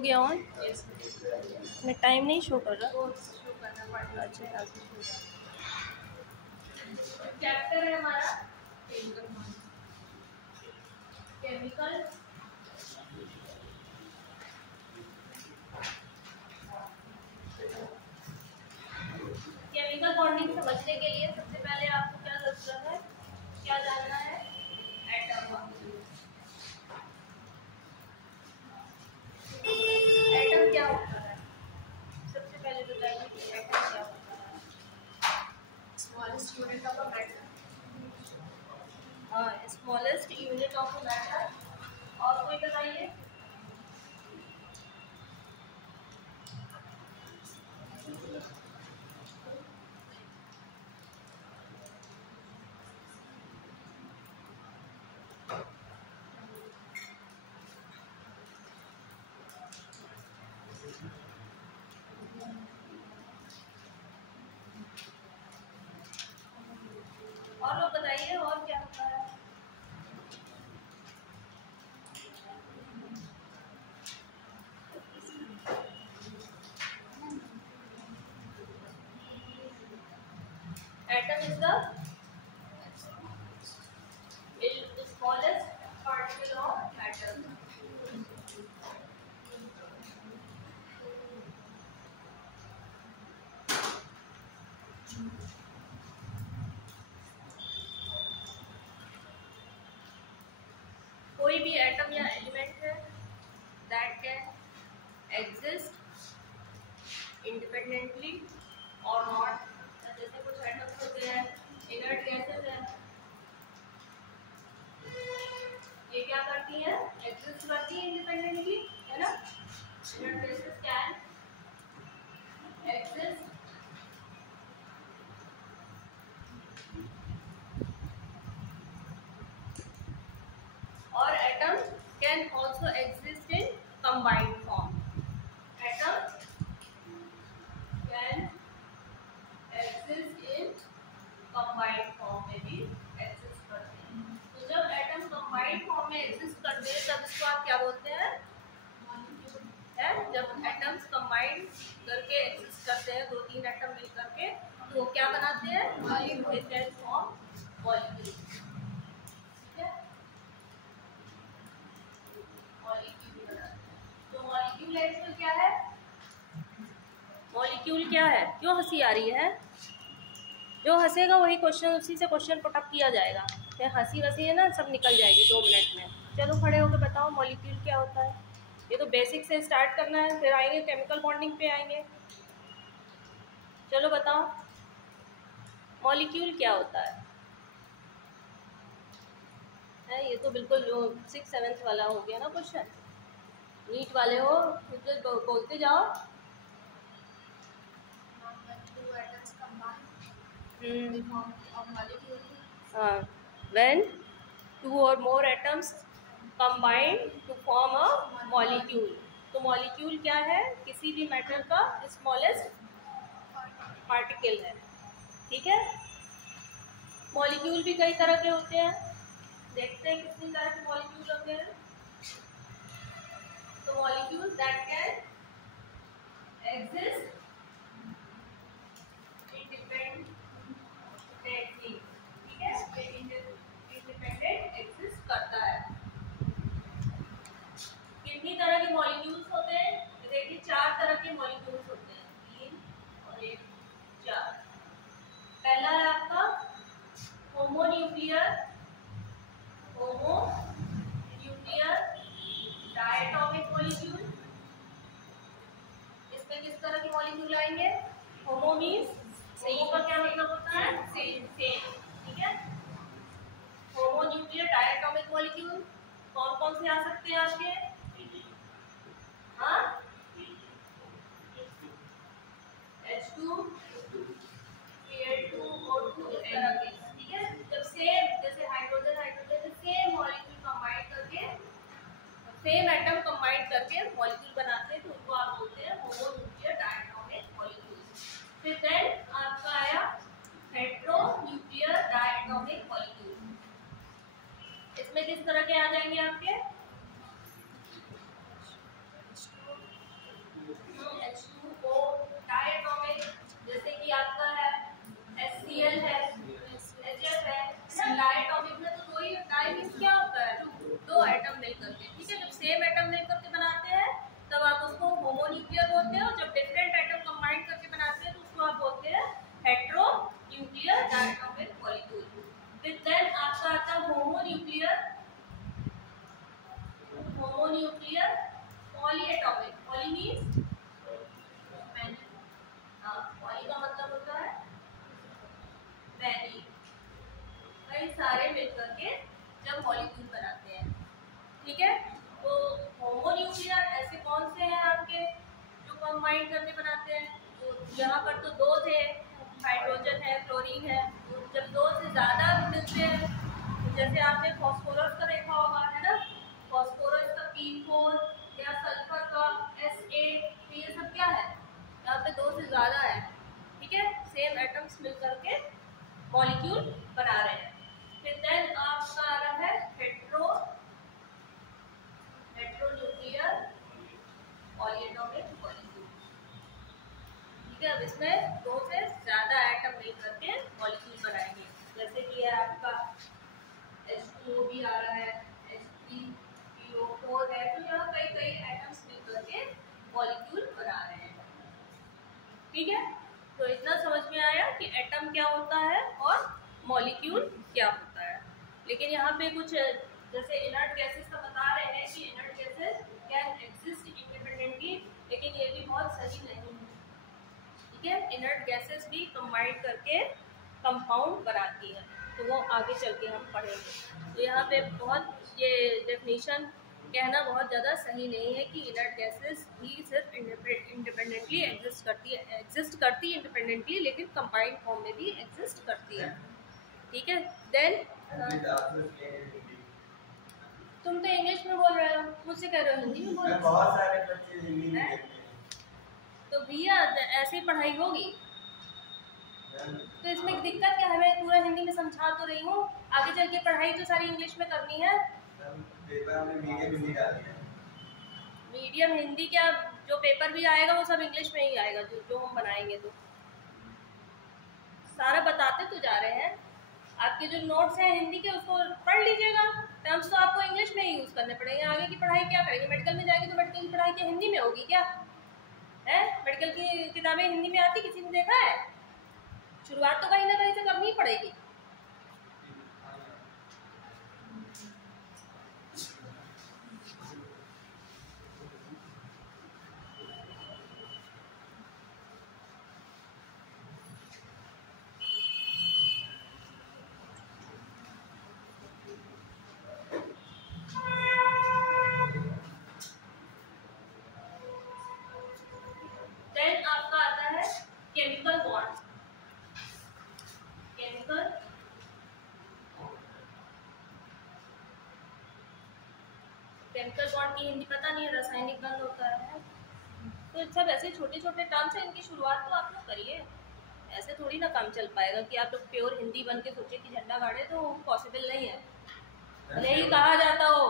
गया ऑन? मैं टाइम नहीं शो कर रहा। अच्छा चैप्टर है हमारा केमिकल बॉन्डिंग समझने के लिए सबसे पहले आपको क्या जरूरत है, क्या जानना है? एटम। एटम क्या होता है? सबसे पहले बताइए कि एटम क्या होता है? Smallest unit of a matter. हाँ, smallest unit of a matter. और कोई बताइए? और लोग बताइए और क्या होता है? Atom is the smallest particle of atom. कोई भी एटम या एलिमेंट है that can exist independently or not. जैसे कुछ एटम्स होते हैं इनर्ट गैसेस हैं, ये क्या करती हैं? एग्जिस्ट करती हैं इंडिपेंडेंटली, है ना? इनर्ट गैसेस कैन exist और atom can also exist in combined form. Atom can exist in combined form में भी exist करते हैं। तो जब atom combined form में exist करते हैं तब इसको आप क्या बोलते हैं? है जब atoms combined करके exist करते हैं, 2-3 atom मिल करके, तो वो क्या बनाते हैं? Molecule can form molecule। ठीक है, मॉलिक्यूल बनाते हैं। तो मॉलिक्यूल एक्चुअल क्या है? मॉलिक्यूल क्या है? क्यों हंसी आ रही है? जो हंसेगा वही क्वेश्चन, उसी से क्वेश्चन पुटअप किया जाएगा। हंसी वसी है ना, सब निकल जाएगी 2 मिनट में। चलो खड़े होकर बताओ मॉलिक्यूल क्या होता है। ये तो बेसिक से स्टार्ट करना है, फिर आएंगे केमिकल बॉन्डिंग पे आएंगे। चलो बताओ मॉलिक्यूल क्या होता है? ये तो बिल्कुल 6-7 वाला हो गया ना क्वेश्चन। नीट वाले हो तो बोलते जाओ। When 2 or more atoms combine to form a molecule। तो मॉलिक्यूल क्या है? किसी भी मैटर का स्मॉलेस्ट पार्टिकल है। ठीक है, मॉलिक्यूल भी कई तरह के होते हैं, देखते हैं कितनी तरह के मॉलिक्यूल होते हैं। तो molecule that can exist independently, ठीक है, इंडिपेंडेंट एग्जिस्ट करता है। कितनी तरह के मॉलिक्यूल्स होते हैं? देखिए 4 तरह के मॉलिक्यूल्स होते हैं, 3 और 1 4। पहला है आपका होमोन्यूक्लियर डायटॉमिक मॉलिक्यूल। इसमें किस तरह के मॉलिक्यूल आएंगे? होमो मीन्स होमो का क्या मतलब होता है? सेम। ठीक है, होमोन्यूक्लियर डायटॉमिक मॉलिक्यूल कौन कौन से आ सकते हैं आपके? हाँ, H2, Cl2, O2, इस तरह के। ठीक है, जब सेम जैसे हाइड्रोजन से सेम मॉलिक्यूल कंबाइन करके, सेम एटम कंबाइन करके मॉलिक्यूल बनाते हैं, तो उनको आप बोलते हैं होमोन्यूक्लियर डायटॉमिक मॉलिक्यूल। फिर देन आपका आया हेटेरोन्यूक्लियर डायटॉमिक मॉलिक्यूल। इसमें किस तरह के आ जाएंगे आपके? मैनी, कई सारे मिलकर के जब मॉलिक्यूल बनाते हैं। ठीक है, तो होमोन्यूक्लियर ऐसे कौन से हैं आपके जो कंबाइन करके बनाते हैं? तो यहाँ पर तो दो थे, हाइड्रोजन है, क्लोरीन है। तो जब दो से ज़्यादा मिलते हैं, तो जैसे आपने फॉस्फोरस का देखा होगा, है ना, फॉस्फोरस का P4 या सल्फर का S8, तो ये सब क्या है, यहाँ पे दो से ज़्यादा है। ठीक है, सेम एटम्स मिल करके मॉलिक्यूल बना रहे हैं। फिर देन आपका आ रहा है हेट्रोन्यूक्लियर पॉलीएटॉमिक मॉलिक्यूल। ठीक है, अब इसमें दो से ज्यादा एटम मिल करके मॉलिक्यूल बनाएंगे। जैसे कि है आपका H2O भी आ रहा है, H3PO4 है, तो यहाँ कई कई एटम्स मिल करके मॉलिक्यूल बना रहे हैं। ठीक है, तो इतना समझ में आया कि एटम क्या होता है और मॉलिक्यूल क्या होता है। लेकिन यहाँ पे कुछ जैसे इनर्ट गैसेस का बता रहे हैं कि inert gases can exist independently, लेकिन ये भी बहुत सही नहीं है। ठीक है, इनर्ट गैसेस भी कंबाइन करके कंपाउंड बनाती है, तो वो आगे चल के हम पढ़ेंगे। तो यहाँ पे बहुत ये डेफिनेशन कहना बहुत ज़्यादा सही नहीं है कि इनर्ट गैसेस ही सिर्फ इंडिपेंडेंटली एग्जिस्ट करती इंडिपेंडेंटली, लेकिन कंबाइंड फॉर्म में भी एग्जिस्ट करती है। ठीक है, देन तुम तो इंग्लिश में बोल रहे हो, मुझसे कह रहे हो हिंदी में बोल रहे हो। बहुत सारे बच्चे हिंदी में तो भैया ऐसे ही पढ़ाई होगी, तो इसमें दिक्कत क्या है? मैं पूरा हिंदी में समझा तो रही हूँ, आगे चल के पढ़ाई तो सारी इंग्लिश में करनी है। मीडियम हिंदी क्या, जो पेपर भी आएगा वो सब इंग्लिश में ही आएगा, जो हम बनाएंगे। तो सारा बताते तो जा रहे हैं, आपके जो नोट्स हैं हिंदी के उसको पढ़ लीजिएगा, टर्म्स तो आपको इंग्लिश में ही यूज करने पड़ेंगे। आगे की पढ़ाई क्या करेंगे? मेडिकल में जाएंगे तो मेडिकल की पढ़ाई क्या हिंदी में होगी क्या? है, मेडिकल की किताबें हिंदी में आती, किसी ने देखा है? शुरुआत तो कहीं ना कहीं से करनी ही पड़ेगी। देन आपका आता है केमिकल बॉन्ड। केमिकल बॉन्ड की हिंदी पता नहीं है, रासायनिक बंध होता है। तो सब ऐसे छोटे छोटे टर्म्स हैं, इनकी शुरुआत तो आप लोग करिए, ऐसे थोड़ी ना काम चल पाएगा कि आप लोग प्योर हिंदी बन के सोचे कि झंडा गाड़े, तो पॉसिबल नहीं है। भले ही कहा जाता हो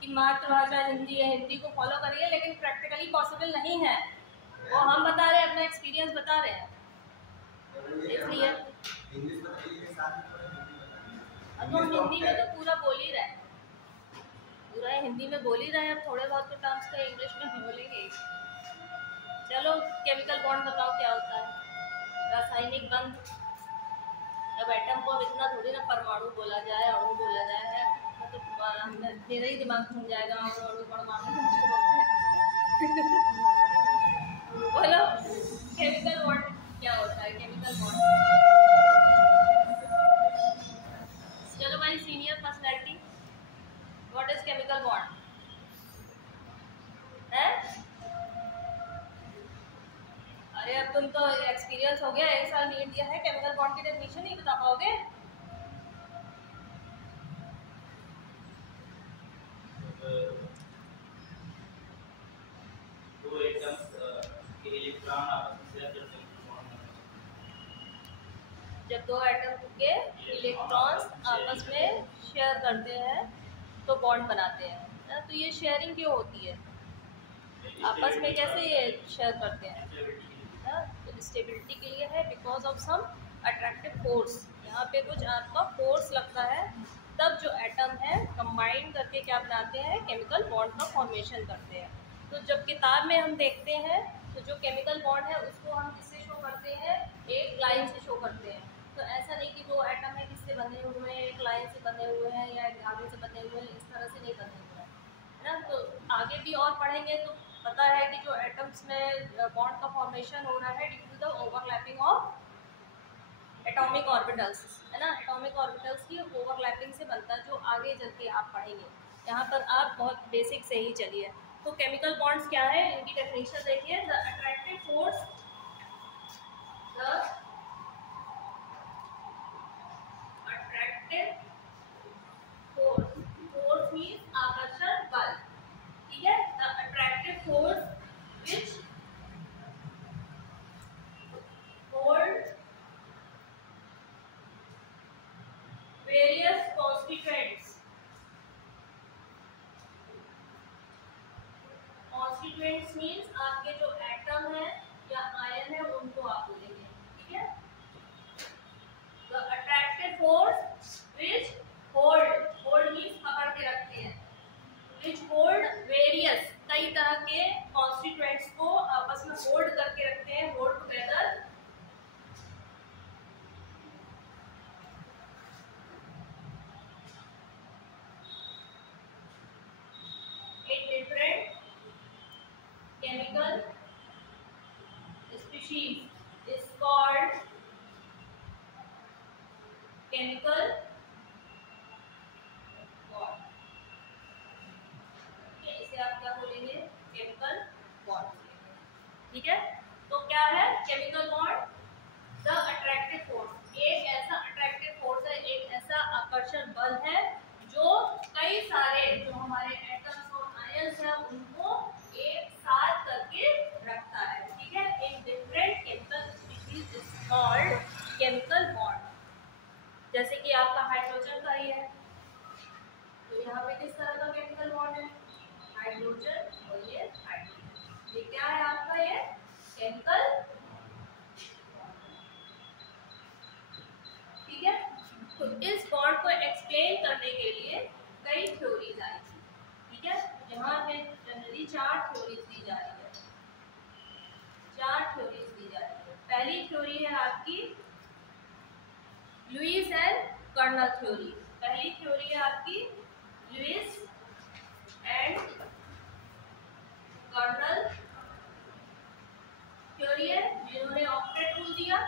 कि मातृभाषा हिंदी है, हिंदी को फॉलो करिए, लेकिन प्रैक्टिकली पॉसिबल नहीं है। वो हम बता रहे हैं, अपना एक्सपीरियंस बता रहे हैं, इसलिए अब हम हिंदी में तो पूरा बोल ही रहे हैं, पूरा हिंदी में बोल ही रहे हैं। अब थोड़े बहुत तो टर्म्स तो इंग्लिश में हम बोलेंगे। चलो, केमिकल बॉन्ड बताओ क्या होता है? रासायनिक बंध। अब एटम को अब इतना थोड़ी ना परमाणु बोला जाए, अणु बोला जाए है, मतलब मेरा ही दिमाग घूम जाएगा। अणु परमाणु बोलो, केमिकल बॉन्ड क्या होता है? केमिकल बॉन्ड, चलो भाई senior personality, what is chemical bond है? अरे अब तुम तो एक्सपीरियंस हो गया, एक साल नीट दिया है, केमिकल बॉन्ड की डेफिनेशन नहीं बता पाओगे? जब दो एटम के इलेक्ट्रॉन्स आपस में शेयर करते हैं तो बॉन्ड बनाते हैं ना। तो ये शेयरिंग क्यों होती है? आपस में कैसे ये शेयर करते हैं ना? तो स्टेबिलिटी के लिए है, because of some attractive force. यहाँ पे कुछ आपका फोर्स लगता है, तब जो एटम है कंबाइन करके क्या बनाते हैं? केमिकल बॉन्ड का फॉर्मेशन करते हैं। तो जब किताब में हम देखते हैं तो जो केमिकल बॉन्ड है उसको हम किससे शो करते हैं? एक लाइन से शो करते हैं। तो ऐसा नहीं कि दो एटम है किससे बने हुए हैं? एक लाइन से बने हुए हैं या एक धागे से बने हुए हैं, इस तरह से नहीं बने हुए हैं, है ना। तो आगे भी और पढ़ेंगे तो पता है कि जो एटम्स में बॉन्ड का फॉर्मेशन हो रहा है due to the overlapping of atomic orbitals, है ना, एटॉमिक ऑर्बिटल्स की ओवरलैपिंग से बनता है, जो आगे चल के आप पढ़ेंगे। यहाँ पर आप बहुत बेसिक से ही चलिए। तो केमिकल बॉन्ड्स क्या है, इनकी डेफिनेशन देखिए। The attractive force, the attractive force, force means आकर्षण बल, ठीक है। The attractive force which hold various constituents, constituents means आपके जो एटम है या आयन है उनको आप बोलेंगे, ठीक है। The attractive force which hold, hold means पकड़ के रखते हैं, विच होल्ड वेरियस, कई तरह के कॉन्स्टिट्यूएंट्स को आपस में होल्ड करके रखते हैं, hold together, in different chemical species is called chemical bond, इसे आप क्या बोलेंगे, केमिकल बॉन्ड, ठीक है। तो क्या है chemical bond, the attractive force, एक ऐसा अट्रैक्टिव फोर्स है, एक ऐसा आकर्षण बल है जो कई सारे जो हमारे एटम्स और आयंस हैं उनको एक साथ करके रखता है, ठीक है। In different chemical species is called chemical bond. जैसे कि आपका हाइड्रोजन का ही है, तो यहाँ पे किस तरह का केमिकल बॉन्ड है, हाइड्रोजन और ये हाइड्रोजन, ये क्या है आपका, ये केमिकल, ठीक है। तो इस बॉन्ड को एक्सप्लेन करने के लिए कई थ्योरीज आई थी, ठीक है। यहाँ पे जनरली 4 थ्योरीज दी जा रही है, 4 थ्योरीज दी जा रही है। पहली थ्योरी है आपकी लुईस एंड कर्नल थ्योरी, पहली थ्योरी है आपकी लुईस एंड कर्नल थ्योरी है, जिन्होंने ऑक्टेट रूल दिया।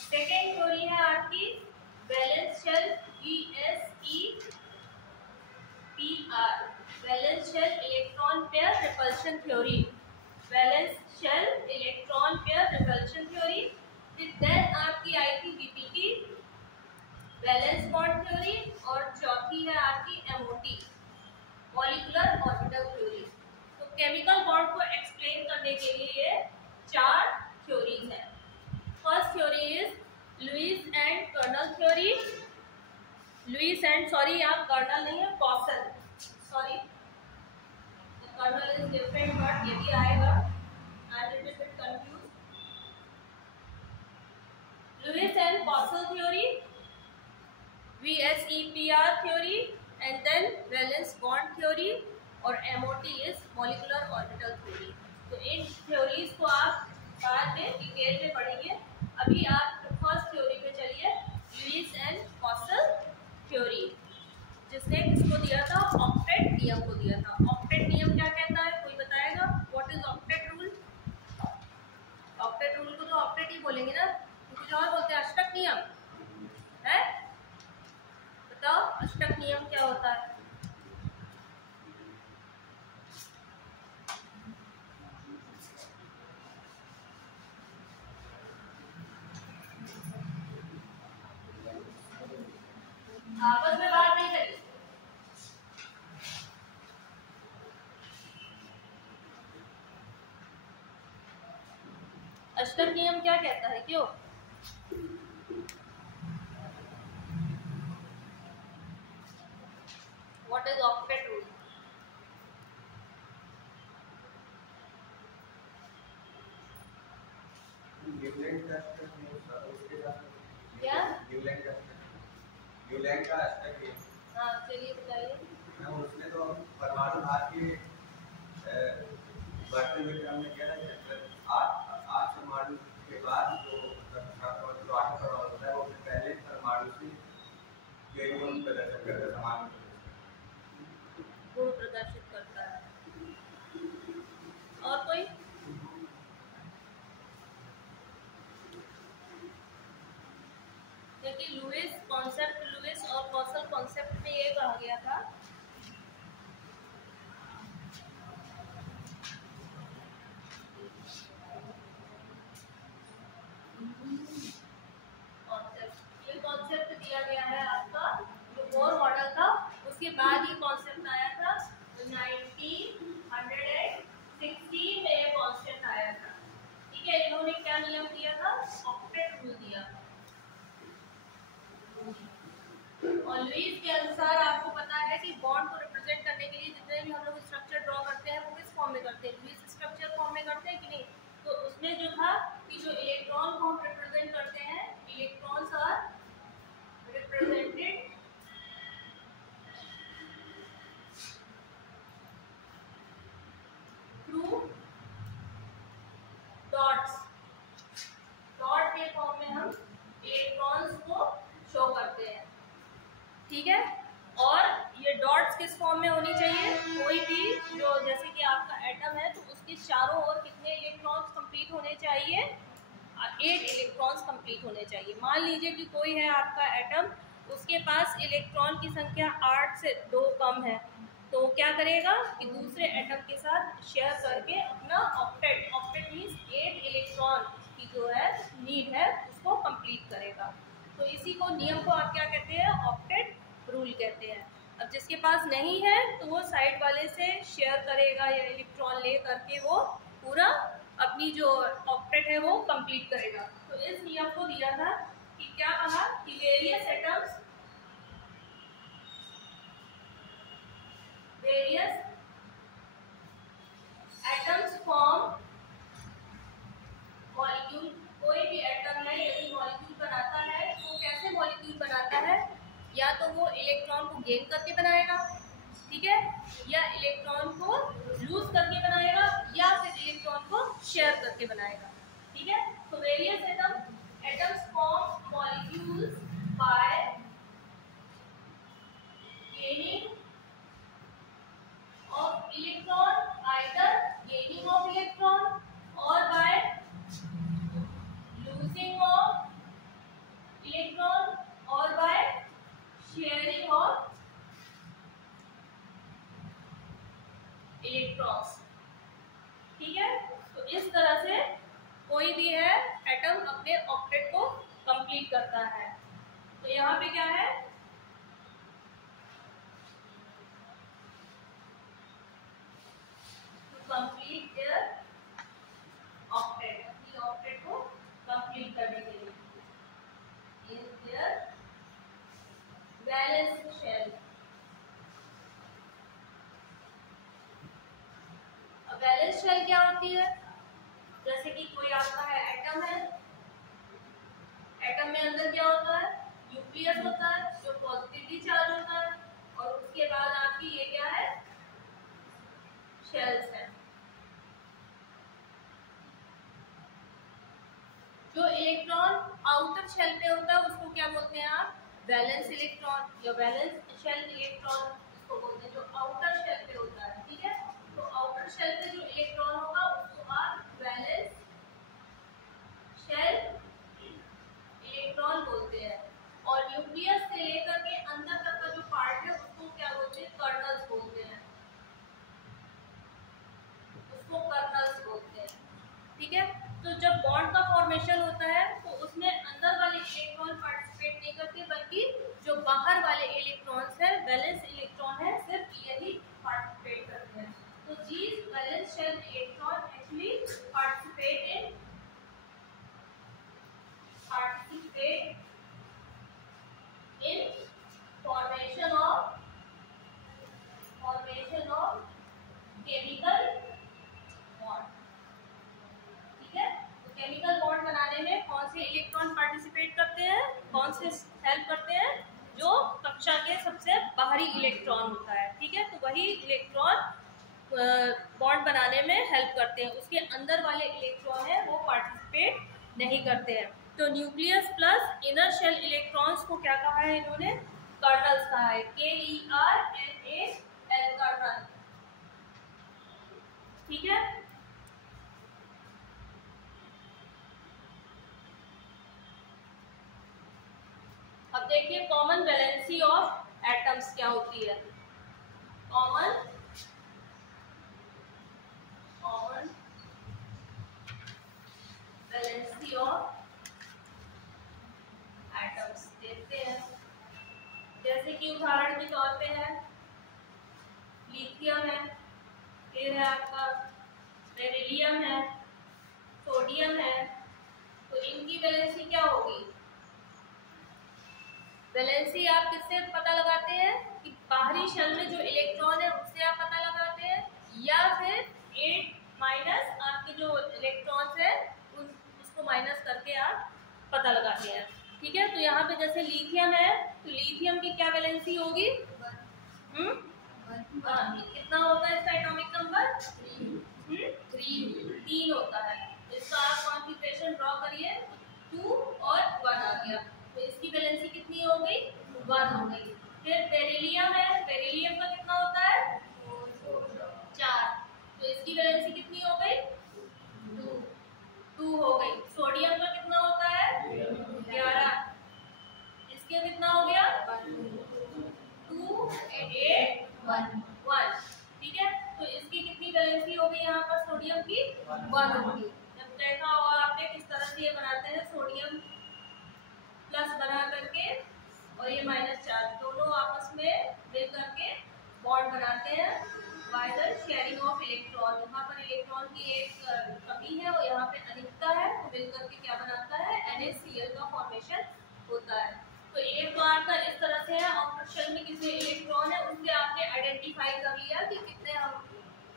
सेकेंड थ्योरी है आपकी valence shell, VSEPR, valence shell electron pair repulsion theory, valence shell electron pair repulsion theory. Then आपकी आई थी बीपीटी, वैलेंस बॉन्ड थ्योरी, और चौथी है आपकी MOT, मॉलिक्यूलर ऑर्बिटल थ्योरी। तो केमिकल बॉन्ड को एक्सप्लेन करने के लिए 4 थ्योरीज हैं। First theory is Lewis and kernel theory, Lewis and, sorry आप कर्नल नहीं है, Kossel, sorry kernel is different word, ये भी आएगा, I am little bit confuse. Lewis and Kossel theory, VSEPR theory, and then valence bond theory, और MOT is molecular orbital theory. तो इन theories को आप बाद में डिटेल में पढ़ेंगे, अभी आप फर्स्ट थ्योरी पे चलिए, लुईस एंड कॉसल थ्योरी, जिसने किसको दिया था, ऑक्टेट नियम को दिया था। ऑक्टेट नियम क्या कहता है, कोई बताएगा, what is octet rule? Octet rule को तो ऑक्टेट ही बोलेंगे ना, कुछ और बोलते हैं अष्टक नियम है, बताओ अष्टक नियम क्या होता है? आपस में बात नहीं करिए। अष्टक नियम क्या कहता है, क्यों? What is octet rule? क्या? न्यूलैंड का अष्टक नियम। हाँ चलिए बताइए। उसमें तो परमाणु भार के बढ़ते हुए क्रम में क्या है, 8 परमाणु के बाद जो आठ परमाणु होता है वो पहले परमाणु से गुण प्रदर्शित करता है, समान गुण प्रदर्शित करता है। और कोई कि लुईस और कॉसल कॉन्सेप्ट में ये कहा गया था ये कॉन्सेप्ट दिया गया है आपका जो बोर मॉडल था, उसके बाद ये कॉन्सेप्ट आया था 1960 में ये कॉन्सेप्ट आया था। ठीक है, इन्होंने क्या नियम दिया था? ऑक्टेट रूल दिया था। और लुईस के अनुसार आपको पता है कि बॉन्ड को रिप्रेजेंट करने के लिए जितने भी हम लोग स्ट्रक्चर ड्रॉ करते हैं वो किस फॉर्म में करते हैं? लुईस स्ट्रक्चर फॉर्म में करते हैं कि नहीं? तो उसमें जो था कि जो इलेक्ट्रॉन को हम रिप्रेजेंट करते हैं, electrons are represented through dots. Dot के फॉर्म में हम इलेक्ट्रॉन्स को शो करते हैं। ठीक है, और ये डॉट्स किस फॉर्म में होनी चाहिए? कोई भी जो जैसे कि आपका एटम है तो उसके चारों ओर कितने इलेक्ट्रॉन्स कंप्लीट होने चाहिए? 8 इलेक्ट्रॉन्स कंप्लीट होने चाहिए। मान लीजिए कि कोई है आपका एटम, उसके पास इलेक्ट्रॉन की संख्या 8 से 2 कम है, तो वो क्या करेगा कि दूसरे एटम के साथ शेयर करके अपना ऑक्टेट मींस 8 इलेक्ट्रॉन की जो है नीड है उसको कंप्लीट करेगा। तो इसी को नियम को आप क्या कहते हैं? ऑक्टेट रूल कहते हैं। अब जिसके पास नहीं है तो वो साइड वाले से शेयर करेगा या इलेक्ट्रॉन ले करके वो पूरा अपनी जो ऑक्टेट है वो कंप्लीट करेगा। तो इस नियम को दिया था कि क्या कहा कि वेरियस एटम्स फॉर्म मॉलिक्यूल। कोई भी एटम है यदि मॉलिक्यूल बनाता है तो कैसे मॉलिक्यूल बनाता है? या तो वो इलेक्ट्रॉन को गेन करके बनाएगा, ठीक है, या इलेक्ट्रॉन को लूज करके बनाएगा, या फिर इलेक्ट्रॉन को शेयर करके बनाएगा। ठीक है, तो various atoms form molecules bye gaining of electron, either gaining of electron और बाय लूजिंग ऑफ इलेक्ट्रॉन और बाय शेयरिंग ऑफ इलेक्ट्रॉन्स। ठीक है, तो इस तरह से कोई भी है एटम अपने ऑक्टेट को कंप्लीट करता है। तो यहाँ पे क्या है? टू कंप्लीट देयर ऑक्टेट, अपनी ऑक्टेट को कंप्लीट करने के लिए in their valence shell. Valence shell क्या होती है? जैसे कि कोई आपका है एटम है, एटम में अंदर क्या होता है? न्यूक्लियस होता है जो पॉजिटिवली चार्ज होता है, और उसके बाद आपकी ये क्या है? शेल्स है। जो इलेक्ट्रॉन आउटर शेल पे होता है उसको क्या बोलते हैं आप? वैलेंस इलेक्ट्रॉन या वैलेंस शेल इलेक्ट्रॉन उसको बोलते हैं, जो आउटर शेल पे होता है। ठीक है, तो आउटर शेल पे जो इलेक्ट्रॉन होगा उसको आप वैलेंस शेल इलेक्ट्रॉन बोलते हैं। और न्यूक्लियस से लेकर के अंदर तक का जो पार्ट है उसको क्या बोलते हैं? कर्नल्स बोलते हैं, उसको कर्नल्स बोलते हैं। ठीक है, तो जब बॉन्ड का फॉर्मेशन होता है तो उसमें अंदर वाले इलेक्ट्रॉन पार्टिसिपेट नहीं करते, बल्कि जो बाहर वाले इलेक्ट्रॉन्स है, वैलेंस इलेक्ट्रॉन है, सिर्फ यही पार्टिसिपेट करते हैं। तो these valence shell electron actually participate in formation of chemical bond। ठीक है, तो केमिकल बॉन्ड बनाने में कौन से इलेक्ट्रॉन पार्टिसिपेट करते हैं? कौन से हेल्प करते हैं? जो कक्षा के सबसे बाहरी इलेक्ट्रॉन होता है। ठीक है, तो वही इलेक्ट्रॉन बॉन्ड बनाने में हेल्प करते हैं, उसके अंदर वाले इलेक्ट्रॉन है वो पार्टिसिपेट नहीं करते हैं। तो nucleus plus inner shell electrons को क्या कहा है इन्होंने? कर्नल्स कहा है, KERNAL, कर्नल। ठीक है, देखिए कॉमन वैलेंसी ऑफ एटम्स क्या होती है। कॉमन वैलेंसी ऑफ एटम्स देखते हैं। जैसे कि उदाहरण के तौर पे है लिथियम है, फिर है आपका बेरिलियम है, सोडियम है। तो इनकी वैलेंसी क्या होगी? वैलेंसी आप किससे पता लगाते हैं कि बाहरी शेल में जो इलेक्ट्रॉन है उससे आप पता लगाते हैं, या फिर 8 माइनस आपके जो इलेक्ट्रॉन्स है उसको माइनस करके आप पता लगाते हैं। ठीक है, तो यहाँ पे जैसे लिथियम है तो लिथियम की क्या वैलेंसी होगी? कितना होता है इसका एटॉमिक नंबर? 3 होता है। इसका आप कॉन्फ़िगरेशन ड्रॉ करिए, 2 और 1 आ गया, तो इसकी वैलेंसी कितनी हो गई? 1 हो गई। फिर बेरिलियम है, बेरिलियम का कितना होता है? 4, तो इसकी वैलेंसी कितनी हो गई? 2 हो गई। सोडियम का कितना होता है? 11, इसके कितना हो गया? 2 8 1। ठीक है, तो इसकी कितनी वैलेंसी हो गई यहाँ पर? सोडियम की 1 होगी। जब देखा होगा आपने किस तरह से ये बनाते हैं, सोडियम प्लस बना करके और ये -4 दोनों आपस में मिल करके बॉन्ड बनाते हैं bye the sharing of electron. यहाँ पर इलेक्ट्रॉन की एक कमी है और यहाँ पे अधिकता है, तो मिल करके क्या बनाता है? NaCl का फॉर्मेशन होता है। तो एक तो आपका इस तरह से है, आउटर शेल में कितने इलेक्ट्रॉन है उससे आपने आइडेंटिफाई कर लिया कि कितने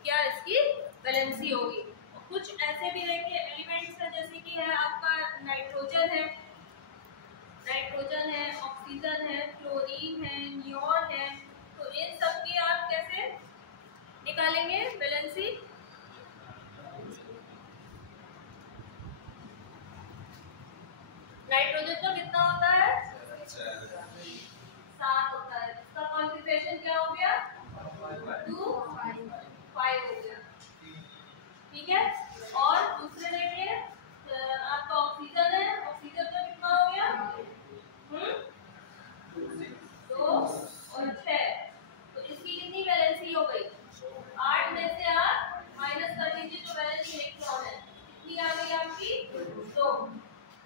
क्या इसकी वैलेंसी होगी। और कुछ ऐसे भी देखिए एलिमेंट्स है, जैसे कि है आपका नाइट्रोजन है, ऑक्सीजन है, क्लोरीन है, नियोन है। तो इन सब की आप कैसे निकालेंगे वैलेंसी? नाइट्रोजन का कितना होता है? 7 होता है। इसका कॉन्फ़िगरेशन क्या हो गया? 2 5 हो गया। ठीक है, और दूसरे देखिए आपका ऑक्सीजन है, ऑक्सीजन का कितना हो गया? 2 और 6, तो इसकी कितनी वैलेंसी हो गई? 8 में से आप माइनस कर दीजिए जो वैलेंस इलेक्ट्रॉन है, कितनी आ गई आपकी? 2।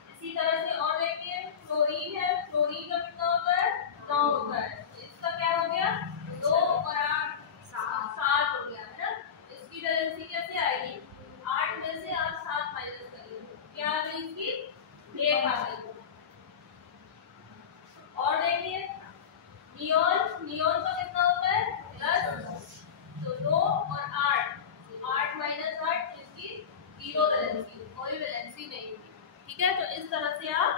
इसी तरह से और देखिए क्लोरीन है, क्लोरीन का कितना होता है? 9 होता है। इसका क्या हो गया? 2 और 8 7 हो गया है ना। इसकी वैलेंसी कैसे आएगी? 8 में से आप 7 माइनस करिए, क्या आ गई इसकी? 1 आ गई। और देखिए नियोन का कितना होता है? 10, तो 2 और 8 माइनस 8, इसकी 0 वैलेंसी, कोई वैलेंसी नहीं होगी। ठीक है, तो इस तरह से आप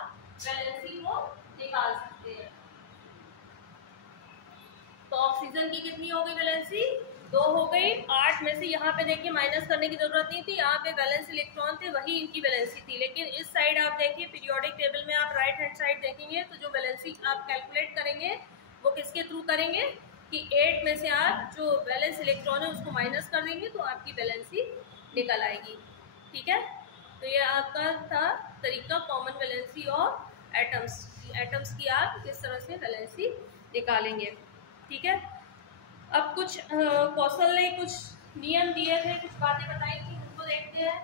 वैलेंसी को निकाल सकते हैं। तो ऑक्सीजन की कितनी हो गई वैलेंसी? 2 हो गई। 8 में से यहाँ पे देखिए माइनस करने की जरूरत नहीं थी, यहाँ पे वैलेंस इलेक्ट्रॉन थे वही इनकी वैलेंसी थी। लेकिन इस साइड आप देखिए पीरियोडिक टेबल में आप राइट हैंड साइड देखेंगे तो जो वैलेंसी आप कैलकुलेट करेंगे वो किसके थ्रू करेंगे कि 8 में से आप जो वैलेंस इलेक्ट्रॉन है उसको माइनस कर देंगे तो आपकी वैलेंसी निकल आएगी। ठीक है, तो ये आपका था तरीका कॉमन वैलेंसी ऑफ एटम्स की आप किस तरह से वैलेंसी निकालेंगे। ठीक है, अब कुछ कौशल ने कुछ नियम दिए थे, कुछ बातें बताई थी, उनको देखते हैं।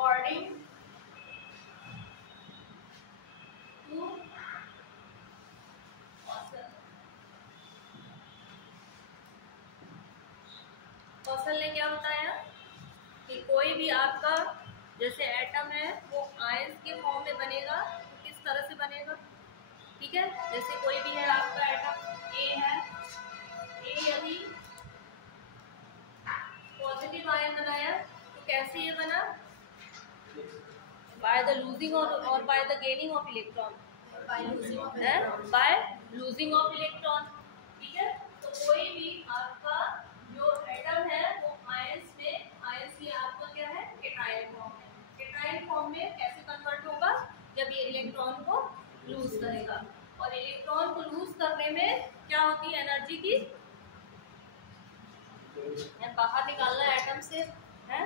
According to कौशल ने क्या बताया कि कोई भी आपका जैसे एटम है वो आयंस के फॉर्म में बनेगा, तो किस तरह से बनेगा? ठीक है, जैसे कोई भी है आपका एटम ए है, ए यदि पॉजिटिव आयन बनाया तो कैसे ये बना? बाय द लूजिंग और by the gaining of electron, by losing of electron. ठीक है, तो कोई भी आपका जो एटम है वो आयंस में आपका क्या है, केटायन फॉर्म है। केटायन फॉर्म में कैसे कन्वर्ट होगा, जब ये इलेक्ट्रॉन को लूज करेगा। और इलेक्ट्रॉन को लूज करने में क्या होती है, एनर्जी की बाहर निकालना एटम से है,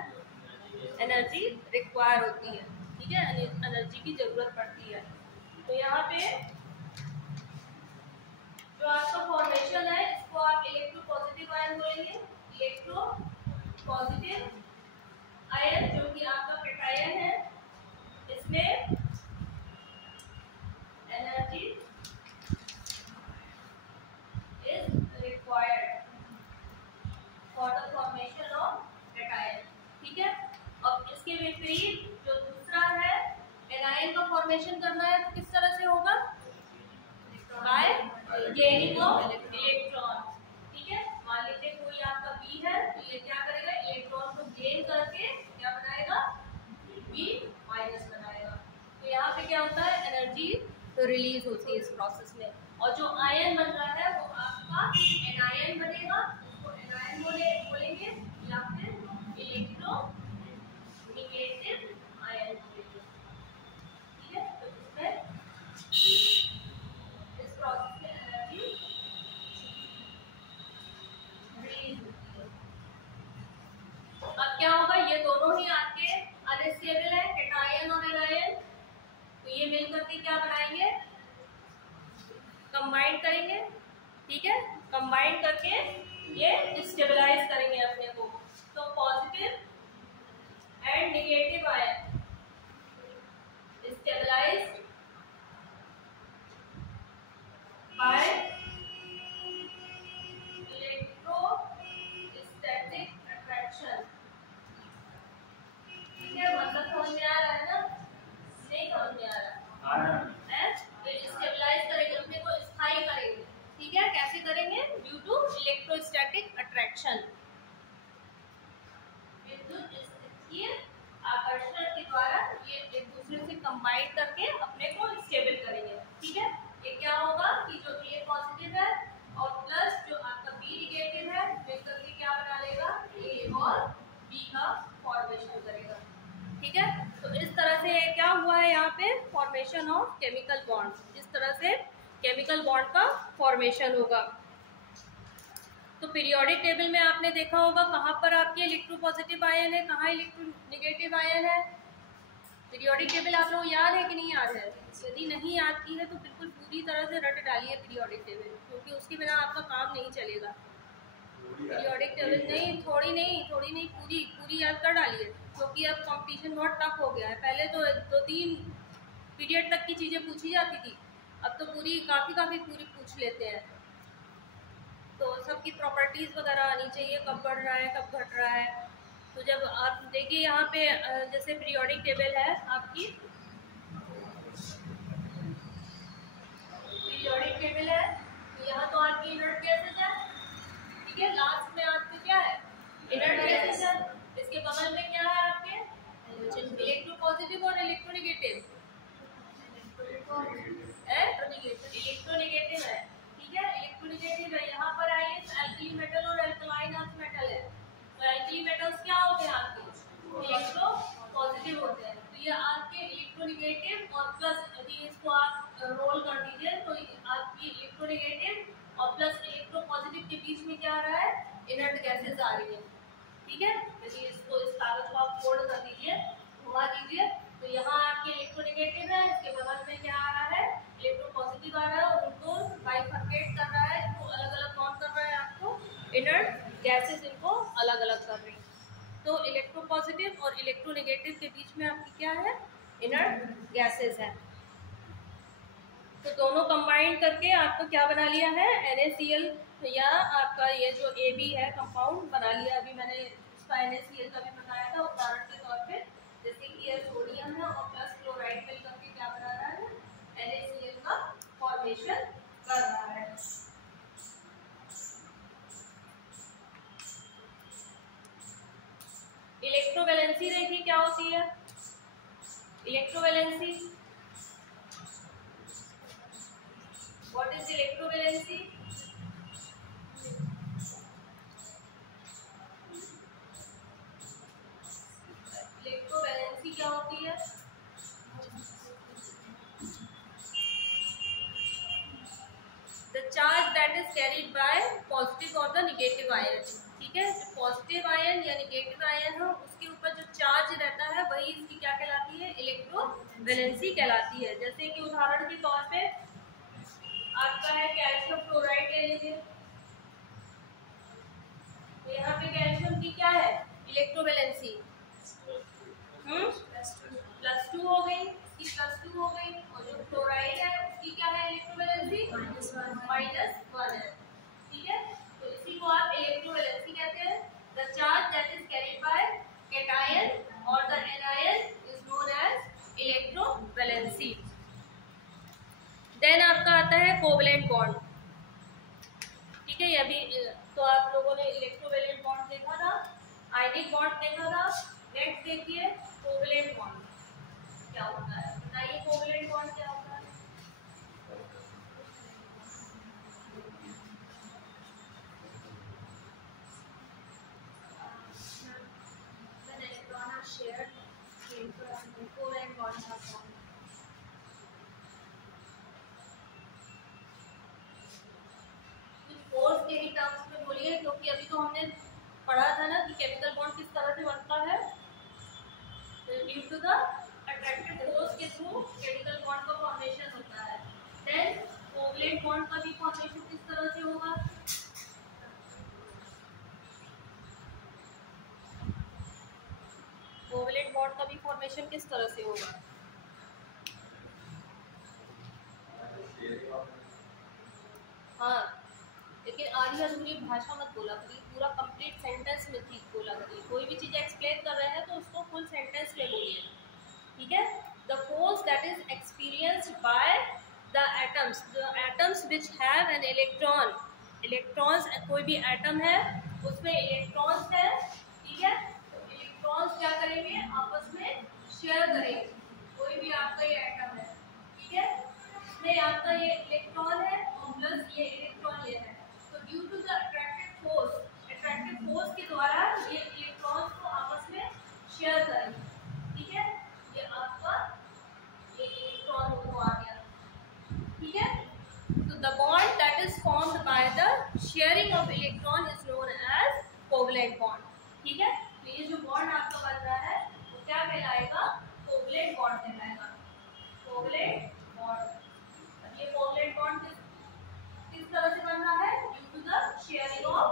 एनर्जी रिक्वायर होती है, ठीक है, एनर्जी की जरूरत पड़ती है। तो यहाँ पे जो आपका फॉर्मेशन है इसको आप इलेक्ट्रोपॉजिटिव आयन बोलेंगे। इलेक्ट्रोपॉजिटिव आयन जो कि आपका कैटायन है, इसमें energy is required for the formation of cation, ठीक है। अब इसके विपरीत जो दूसरा है, एनायन का फॉर्मेशन करना है तो किस तरह से होगा, बाय गेनिंग ऑफ इलेक्ट्रॉन, ठीक है। मान लीजिए कोई आपका बी है तो ये क्या करेगा, इलेक्ट्रॉन को गेन करके क्या बनाएगा, बी माइनस बनाएगा। तो यहाँ पे क्या होता है, एनर्जी रिलीज होती है इस प्रोसेस में। और जो आयन बन रहा है वो आपका एनायन बनेगा, उसको एनायन बोलेंगे या फिर इलेक्ट्रो नेगेटिव आयन बोलेंगे, ठीक है। तो इसमें इस प्रोसेस में एनर्जी रिलीज होती है। अब क्या होगा, ये दोनों ही आपके अनस्टेबल है, कैटायन और एनायन, तो ये मिलकर के क्या बनाएंगे, कंबाइन करेंगे, ठीक है। कंबाइन करके ये स्टेबलाइज करेंगे अपने को। तो positive and negative ion stabilize by electrostatic attraction, ठीक है। मतलब समझ में आ रहा है ना, नहीं समझ में आ रहा है, स्टेबलाइज करेंगे अपने को, स्थायी करेंगे, ठीक है। कैसे करेंगे, ड्यू टू इलेक्ट्रोस्टैटिक अट्रैक्शन, विद्युत स्थीय आकर्षण के द्वारा ये एक दूसरे से कंबाइन करके अपने को स्टेबल करेंगे, ठीक है। ये क्या होगा कि जो ए पॉजिटिव है और प्लस जो आपका बी नेगेटिव है मिलकर के क्या बना लेगा, ए और बी का फॉर्मेशन करेगा, ठीक है। तो इस तरह से क्या हुआ है यहाँ पे, फॉर्मेशन ऑफ केमिकल बॉन्ड, इस तरह से केमिकल बॉन्ड का फॉर्मेशन होगा। तो पीरियोडिक टेबल में आपने देखा होगा कहाँ पर आपके इलेक्ट्रोपॉजिटिव आयन है, कहाँ इलेक्ट्रोनेगेटिव आयन है। पीरियोडिक टेबल आप लोग याद है कि नहीं याद है, यदि नहीं याद की है तो बिल्कुल पूरी तरह से रट डालिए पीरियोडिक टेबल, क्योंकि उसके बिना आपका काम नहीं चलेगा। पीरियोडिक टेबल नहीं, थोड़ी नहीं पूरी याद कर डालिए, क्योंकि अब कंपटीशन बहुत टफ हो गया है। पहले तो 2-3 पीरियड तक की चीज़ें पूछी जाती थी, अब तो पूरी काफ़ी पूरी पूछ लेते हैं। तो सबकी प्रॉपर्टीज़ वगैरह आनी चाहिए, कब बढ़ रहा है कब घट रहा है। तो जब आप देखिए यहाँ पे जैसे पीरियोडिक टेबल है आपकी, पीरियोडिक टेबल है तो यहाँ तो आपकी इनर्ट गैसेस है, ठीक है। लास्ट में आपके क्या है, इनर्ट गैसेस है। इसके बगल में क्या है आपके, इलेक्ट्रोपॉजिटिव और इलेक्ट्रोनेगेटिव, इलेक्ट्रोनेगेटिव है, ठीक है। इलेक्ट्रोनेगेटिव है, यहाँ पर आइए तो एल्कली मेटल और एल्कलाइन अर्थ मेटल है। तो एल्कली मेटल्स क्या होते हैं आपके, इलेक्ट्रोपॉजिटिव होते हैं। तो ये आपके इलेक्ट्रोनेगेटिव और प्लस, यदि इसको आप रोल कर दीजिए तो आपकी इलेक्ट्रोनेगेटिव और प्लस इलेक्ट्रोपॉजिटिव के बीच में क्या आ रहा है, इनर्ट गैसेस आ रही है, ठीक है। यदि इसको इस कागज को आप फोल्ड कर दीजिए, घुमा दीजिए, तो यहाँ आपके इलेक्ट्रोनेगेटिव है, इसके बगल में क्या आ रहा है, इलेक्ट्रोपॉजिटिव आ रहा है, और उनको बाइफरकेट कर रहा है, इनको अलग अलग कौन कर रहा है, आपको इनर्ट गैसेस इनको अलग अलग कर रही है। तो इलेक्ट्रोपॉजिटिव और इलेक्ट्रोनेगेटिव के बीच में आपकी क्या है, इनर्ट गैसेस है। तो दोनों कंबाइन करके आपको क्या बना लिया है, NaCl, या आपका ये जो AB है कंपाउंड बना लिया। अभी मैंने इसका NaCl का भी बताया था उदाहरण के तौर पे, जैसे कि ये सोडियम है और प्लस क्लोराइड मिल करके क्या बना रहा है, NaCl का फॉर्मेशन कर रहा है। इलेक्ट्रोवैलेंसी देखिए क्या होती है, electrovalency, what is electrovalency, that is carried bye positive और द निगेटिव आयन। ठीक है, जो पॉजिटिव आयन या निगेटिव आयन हो उसके ऊपर जो चार्ज रहता है वही इसकी क्या कहलाती है, इलेक्ट्रोवैलेंसी कहलाती है। जैसे कि उदाहरण के तौर पे आपका है कैल्शियम क्लोराइड ले लीजिए, तो यहाँ पे कैल्शियम की क्या है इलेक्ट्रोवैलेंसी, +2 हो गई, इसकी +2 हो गई, और जो क्लोराइड है उसकी क्या है इलेक्ट्रोवैलेंसी, -1 है। ठीक है, तो इसी को आप इलेक्ट्रोवैलेंसी कहते हैं। The charge that is carried by cation और the anion is known as electrovalency. Then आपका आता है कोवलेंट बॉन्ड। ठीक है, ये भी तो आप लोगों ने इलेक्ट्रोवैलेंट बॉन्ड देखा था, आयनिक बॉन्ड देखा था। नेक्स्ट देखिए कोवलेंट बॉन्ड क्या होता है, बताइए कोवलेंट बॉन्ड क्या होता है। कोवलेंट बॉन्ड का फोर्स के ही टर्म्स में बोलिए, क्योंकि अभी तो हमने पढ़ा था ना कि केमिकल बॉन्ड किस तरह से बनता है, due to the attractive force के थ्रू केमिकल बॉन्ड का फॉर्मेशन होता है। देन कोवलेंट बॉन्ड का भी फॉर्मेशन किस तरह से होगा, कोवलेंट बॉन्ड का भी फॉर्मेशन किस तरह से होगा। हाँ, लेकिन आधी अधूरी भाषा मत बोला करिए, पूरा कंप्लीट सेंटेंस में ठीक बोला करिए। कोई भी चीज़ एक्सप्लेन कर रहे हैं तो उसको फुल सेंटेंस में बोलिए। ठीक है, the force that is experienced by the atoms, the atoms which have an electron, electrons, कोई भी एटम है उसमें इलेक्ट्रॉन्स है। ठीक है, तो इलेक्ट्रॉन्स क्या करेंगे आपस में शेयर करेंगे। कोई भी आपका ये एटम है, ठीक है, इसमें आपका ये इलेक्ट्रॉन है और प्लस ये इलेक्ट्रॉन ये है, तो due to the attractive force के द्वारा ये इलेक्ट्रॉन्स को आपस में शेयर करेंगे। ठीक है, ये आपका ये इलेक्ट्रॉन को आ गया। ठीक है, तो the bond that is formed by the sharing of electron is known as covalent bond. ठीक है, तो ये जो बॉन्ड आपका बन रहा है वो क्या कहलाएगा, कोवलेंट बॉन्ड कहलाएगा, कोवलेंट बॉन्ड। ये कोवलेंट बॉन्ड किस तरह से बन रहा है, due to the sharing of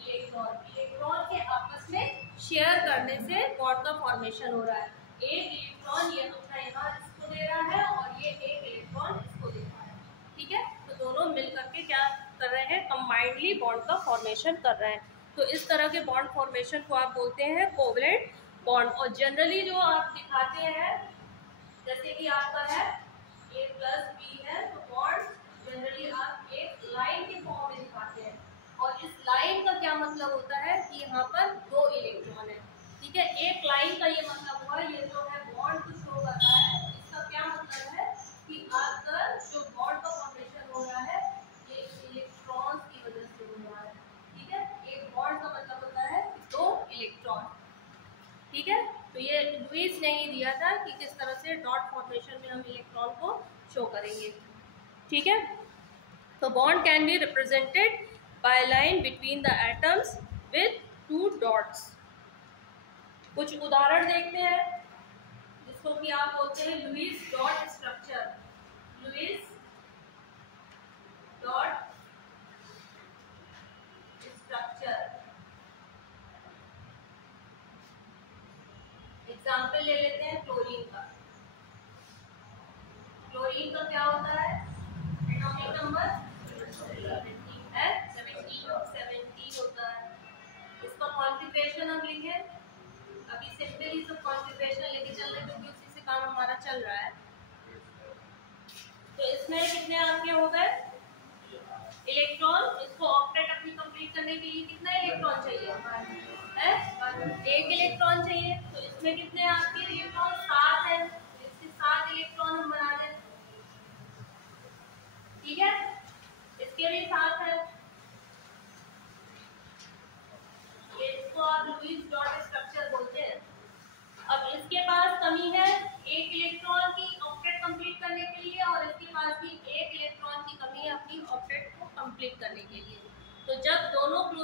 electron, electron के आपस में शेयर करने से बॉन्ड का फॉर्मेशन हो रहा है। एक इलेक्ट्रॉन ये अपना यहाँ इसको दे रहा है और ये एक इलेक्ट्रॉन इसको दे रहा है। ठीक है, तो दोनों मिल करके क्या कर रहे हैं, कंबाइंडली बॉन्ड का फॉर्मेशन कर रहे हैं। तो इस तरह के बॉन्ड फॉर्मेशन को आप बोलते हैं कोवलेंट बॉन्ड। और जनरली जो आप दिखाते हैं, जैसे कि आपका है A प्लस B है, तो बॉन्ड जनरली आप एक लाइन के फॉर्म में दिखाते हैं। और इस लाइन का क्या मतलब होता है कि यहाँ पर 2 इलेक्ट्रॉन है। ठीक है, एक लाइन का ये मतलब हुआ, ये जो है बॉन्ड को शो कर रहा है, इसका क्या मतलब है कि आपका जो बॉन्ड का फॉर्मेशन हो रहा है ये इलेक्ट्रॉन्स की वजह से हो रहा है। ठीक है, एक बॉन्ड का मतलब होता है 2 इलेक्ट्रॉन। ठीक है, तो ये लुईस ने ही दिया था कि किस तरह से डॉट फॉर्मेशन में हम इलेक्ट्रॉन को शो करेंगे। ठीक है, तो bond can be represented by line between the atoms with 2 dots. कुछ उदाहरण देखते हैं जिसको कि आप बोलते हैं Lewis dot structure, Lewis dot structure. Example ले लेते हैं क्लोरीन का। क्लोरीन का क्या होता है, एटॉमिक नंबर 17 होता है। इसका कॉन्फ़िगरेशन हम लिखें, अभी सिंपली सब कॉन्फ़िगरेशन लेके चल रहे हैं क्योंकि उसी से काम हमारा चल रहा है। तो इसमें कितने आपके हो गए इलेक्ट्रॉन, इसको ऑक्टेट अपनी कंप्लीट करने के लिए कितना इलेक्ट्रॉन चाहिए है, 1 इलेक्ट्रॉन चाहिए। तो इसमें कितने आपके इलेक्ट्रॉन 7 है, इसके 7 इलेक्ट्रॉन हम बना लें। ठीक है, इसके भी 7 है, ये इसको आप लुईस डॉट स्ट्रक्चर बोलते हैं। अब इसके पास कमी है 1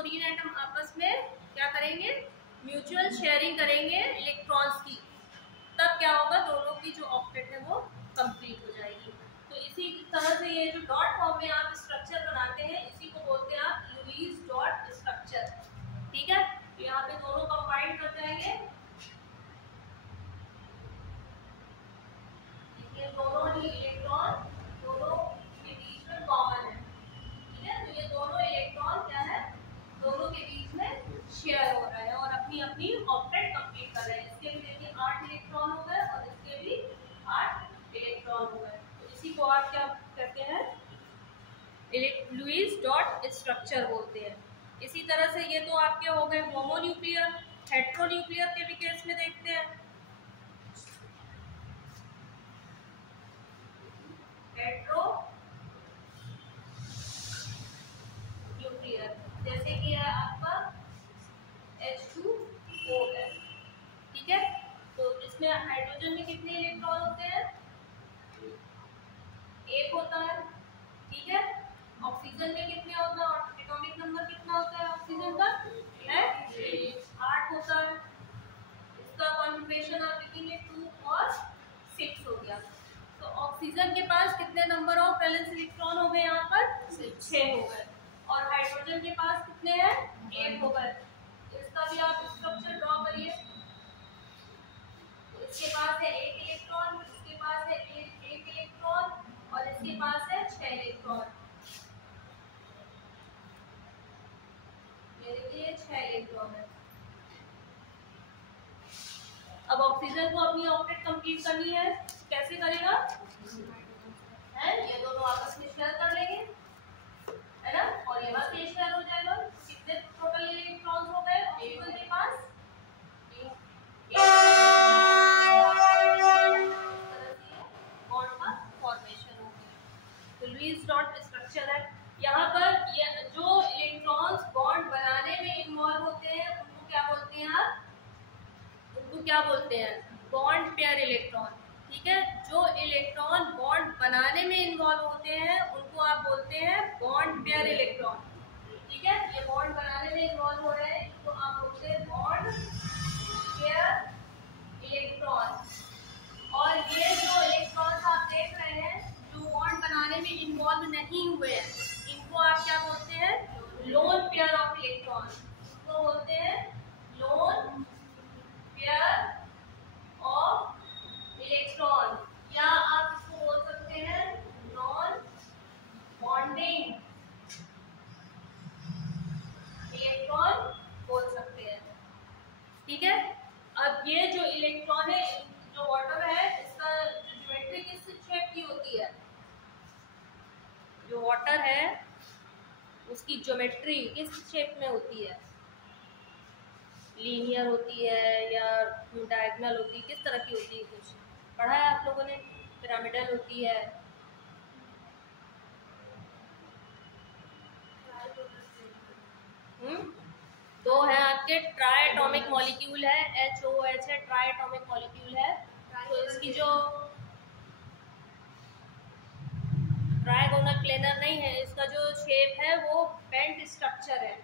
क्लोरीन एटम आपस में क्या करेंगे, म्यूचुअल शेयरिंग करेंगे इलेक्ट्रॉन्स की, तब क्या होगा, दोनों की जो ऑक्टेट है वो कंप्लीट हो जाएगी। तो इसी तरह से ये जो डॉट फॉर्म में आप स्ट्रक्चर बनाते हैं, इसी को बोलते हैं आप लुईस डॉट स्ट्रक्चर। ठीक है, तो यहाँ पे दोनों कंबाइन कर जाएंगे, दोनों ही इलेक्ट्रॉन दोनों के बीच में कॉमन है। ठीक है, तो ये दोनों इलेक्ट्रॉन क्या है, दोनों के बीच में शेयर हो रहे हैं और अपनी अपनी ऑक्टेट कंप्लीट कर रहे हैं। इसके भी देखिए 8 इलेक्ट्रॉन हो गए और इसके भी 8 इलेक्ट्रॉन हो गए। तो इसी को आप क्या कहते हैं, लुईस डॉट स्ट्रक्चर बोलते हैं। इसी तरह से ये तो आपके हो गए होमोन्यूक्लियर। हेट्रोन्यूक्लियर के भी केस में देखते हैं, हेट्रो न्यूक्लियर, जैसे कि है आपका H2O है। ठीक है, तो इसमें हाइड्रोजन में कितने इलेक्ट्रॉन होते हैं, एक होता है। ठीक है, ऑक्सीजन में कितने होता है, एटॉमिक नंबर कितना होता है ऑक्सीजन का है 8 होता है। इसका कॉन्फिगरेशन आप लिखेंगे 2 और 6 हो गया। तो ऑक्सीजन के पास कितने नंबर ऑफ वैलेंस इलेक्ट्रॉन हो गए, यहाँ पर 6 हो गए, और हाइड्रोजन के पास कितने हैं, 1 हो गए। इसका भी आप स्ट्रक्चर ड्रॉ करिए। तो इसके पास है 1 इलेक्ट्रॉन, इसके पास है 1 इलेक्ट्रॉन और इसके पास है 6 इलेक्ट्रॉन। मेरे लिए 6 इलेक्ट्रॉन है। अब ऑक्सीजन को अपनी ऑक्टेट कंप्लीट करनी है, कैसे करेगा, है ये दोनों आपस में शेयर कर लेंगे, है ना, और ये बात ये शेयर हो जाएगा। कितने टोटल इलेक्ट्रॉन्स हो गए ऑक्सीजन के पास, बॉन्ड का फॉर्मेशन हो गया। तो लुईस डॉट स्ट्रक्चर है। यहाँ पर ये जो इलेक्ट्रॉन्स बॉन्ड बनाने में इन्वॉल्व होते हैं उनको क्या बोलते हैं आप, उनको क्या बोलते हैं, बॉन्ड पेयर इलेक्ट्रॉन। ठीक है, जो इलेक्ट्रॉन बॉन्ड बनाने में इन्वॉल्व होते हैं उनको आप बोलते हैं बॉन्ड पेयर इलेक्ट्रॉन। ठीक है, ये बॉन्ड बनाने में इन्वॉल्व हो रहे हैं, इसको आप बोलते हैं बॉन्ड पेयर इलेक्ट्रॉन। और ये जो इलेक्ट्रॉन्स आप देख रहे हैं जो बॉन्ड बनाने में इन्वॉल्व नहीं हुए हैं, इनको आप क्या बोलते हैं, लोन पेयर ऑफ इलेक्ट्रॉन। इसको बोलते हैं लोन पेयर ऑफ इलेक्ट्रॉन, या आप इसको बोल सकते हैं नॉन बॉन्डिंग इलेक्ट्रॉन बोल सकते हैं। ठीक है, अब ये जो इलेक्ट्रॉन है, जो वाटर है, इसका ज्योमेट्री किस शेप की होती है, जो वाटर है उसकी ज्योमेट्री किस शेप में होती है, लीनियर होती है या डायगोनल होती है, किस तरह की होती है, कुछ पढ़ा है आप लोगों ने, पिरामिडल होती है, दो है आपके ट्राई एटॉमिक मॉलिक्यूल है, HOH है, ट्राई एटॉमिक मॉलिक्यूल है। तो इसकी जो ट्राइगोनल प्लेनर नहीं है, इसका जो शेप है वो बेंट स्ट्रक्चर है।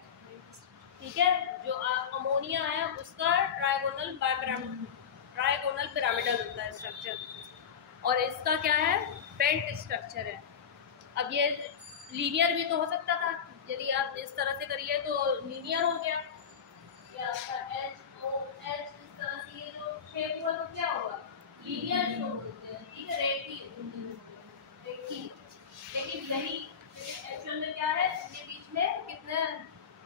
ठीक है, जो अमोनिया है उसका ट्राइगोनल पिरामिडल होता है स्ट्रक्चर, और इसका क्या है, बेंट स्ट्रक्चर है। अब ये लीनियर भी तो हो सकता था, यदि आप इस तरह से करिए तो लीनियर हो गया, या HOH इस तरह से ये जो शेप हुआ तो क्या होगा, लीनियर शेप होते हैं। ठीक है, रेखी, लेकिन नहीं, एक्चुअल में क्या है, इनके बीच में कितना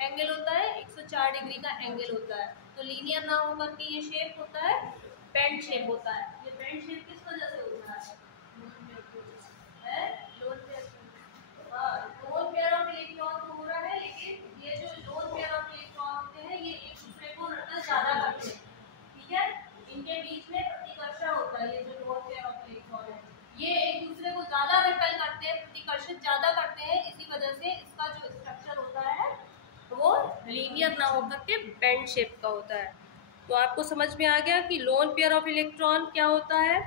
एंगल होता है, 104 डिग्री का एंगल होता है। तो लीनियर ना होकर के ये शेप होता है बेंट शेप होता है। ये बेंट शेप किस वजह से होता है, lone pair, lone pair of electron तो हो रहा है, लेकिन ये जो लोन पेयर ऑफ इलेक्ट्रॉन होते हैं ये एक दूसरे को रिपल ज्यादा करते हैं। ठीक है, इनके बीच में प्रतिकर्षण होता है, ये जो लोन पेयर ऑफ इलेक्ट्रॉन है ये एक दूसरे को ज्यादा रिपेल करते हैं, प्रतिकर्षित ज्यादा करते हैं, इसी वजह से इसका जो स्ट्रक्चर होता है वो लीनियर ना होकर के बेंट शेप का होता है। तो आपको समझ में आ गया कि लोन पेयर ऑफ इलेक्ट्रॉन क्या होता है,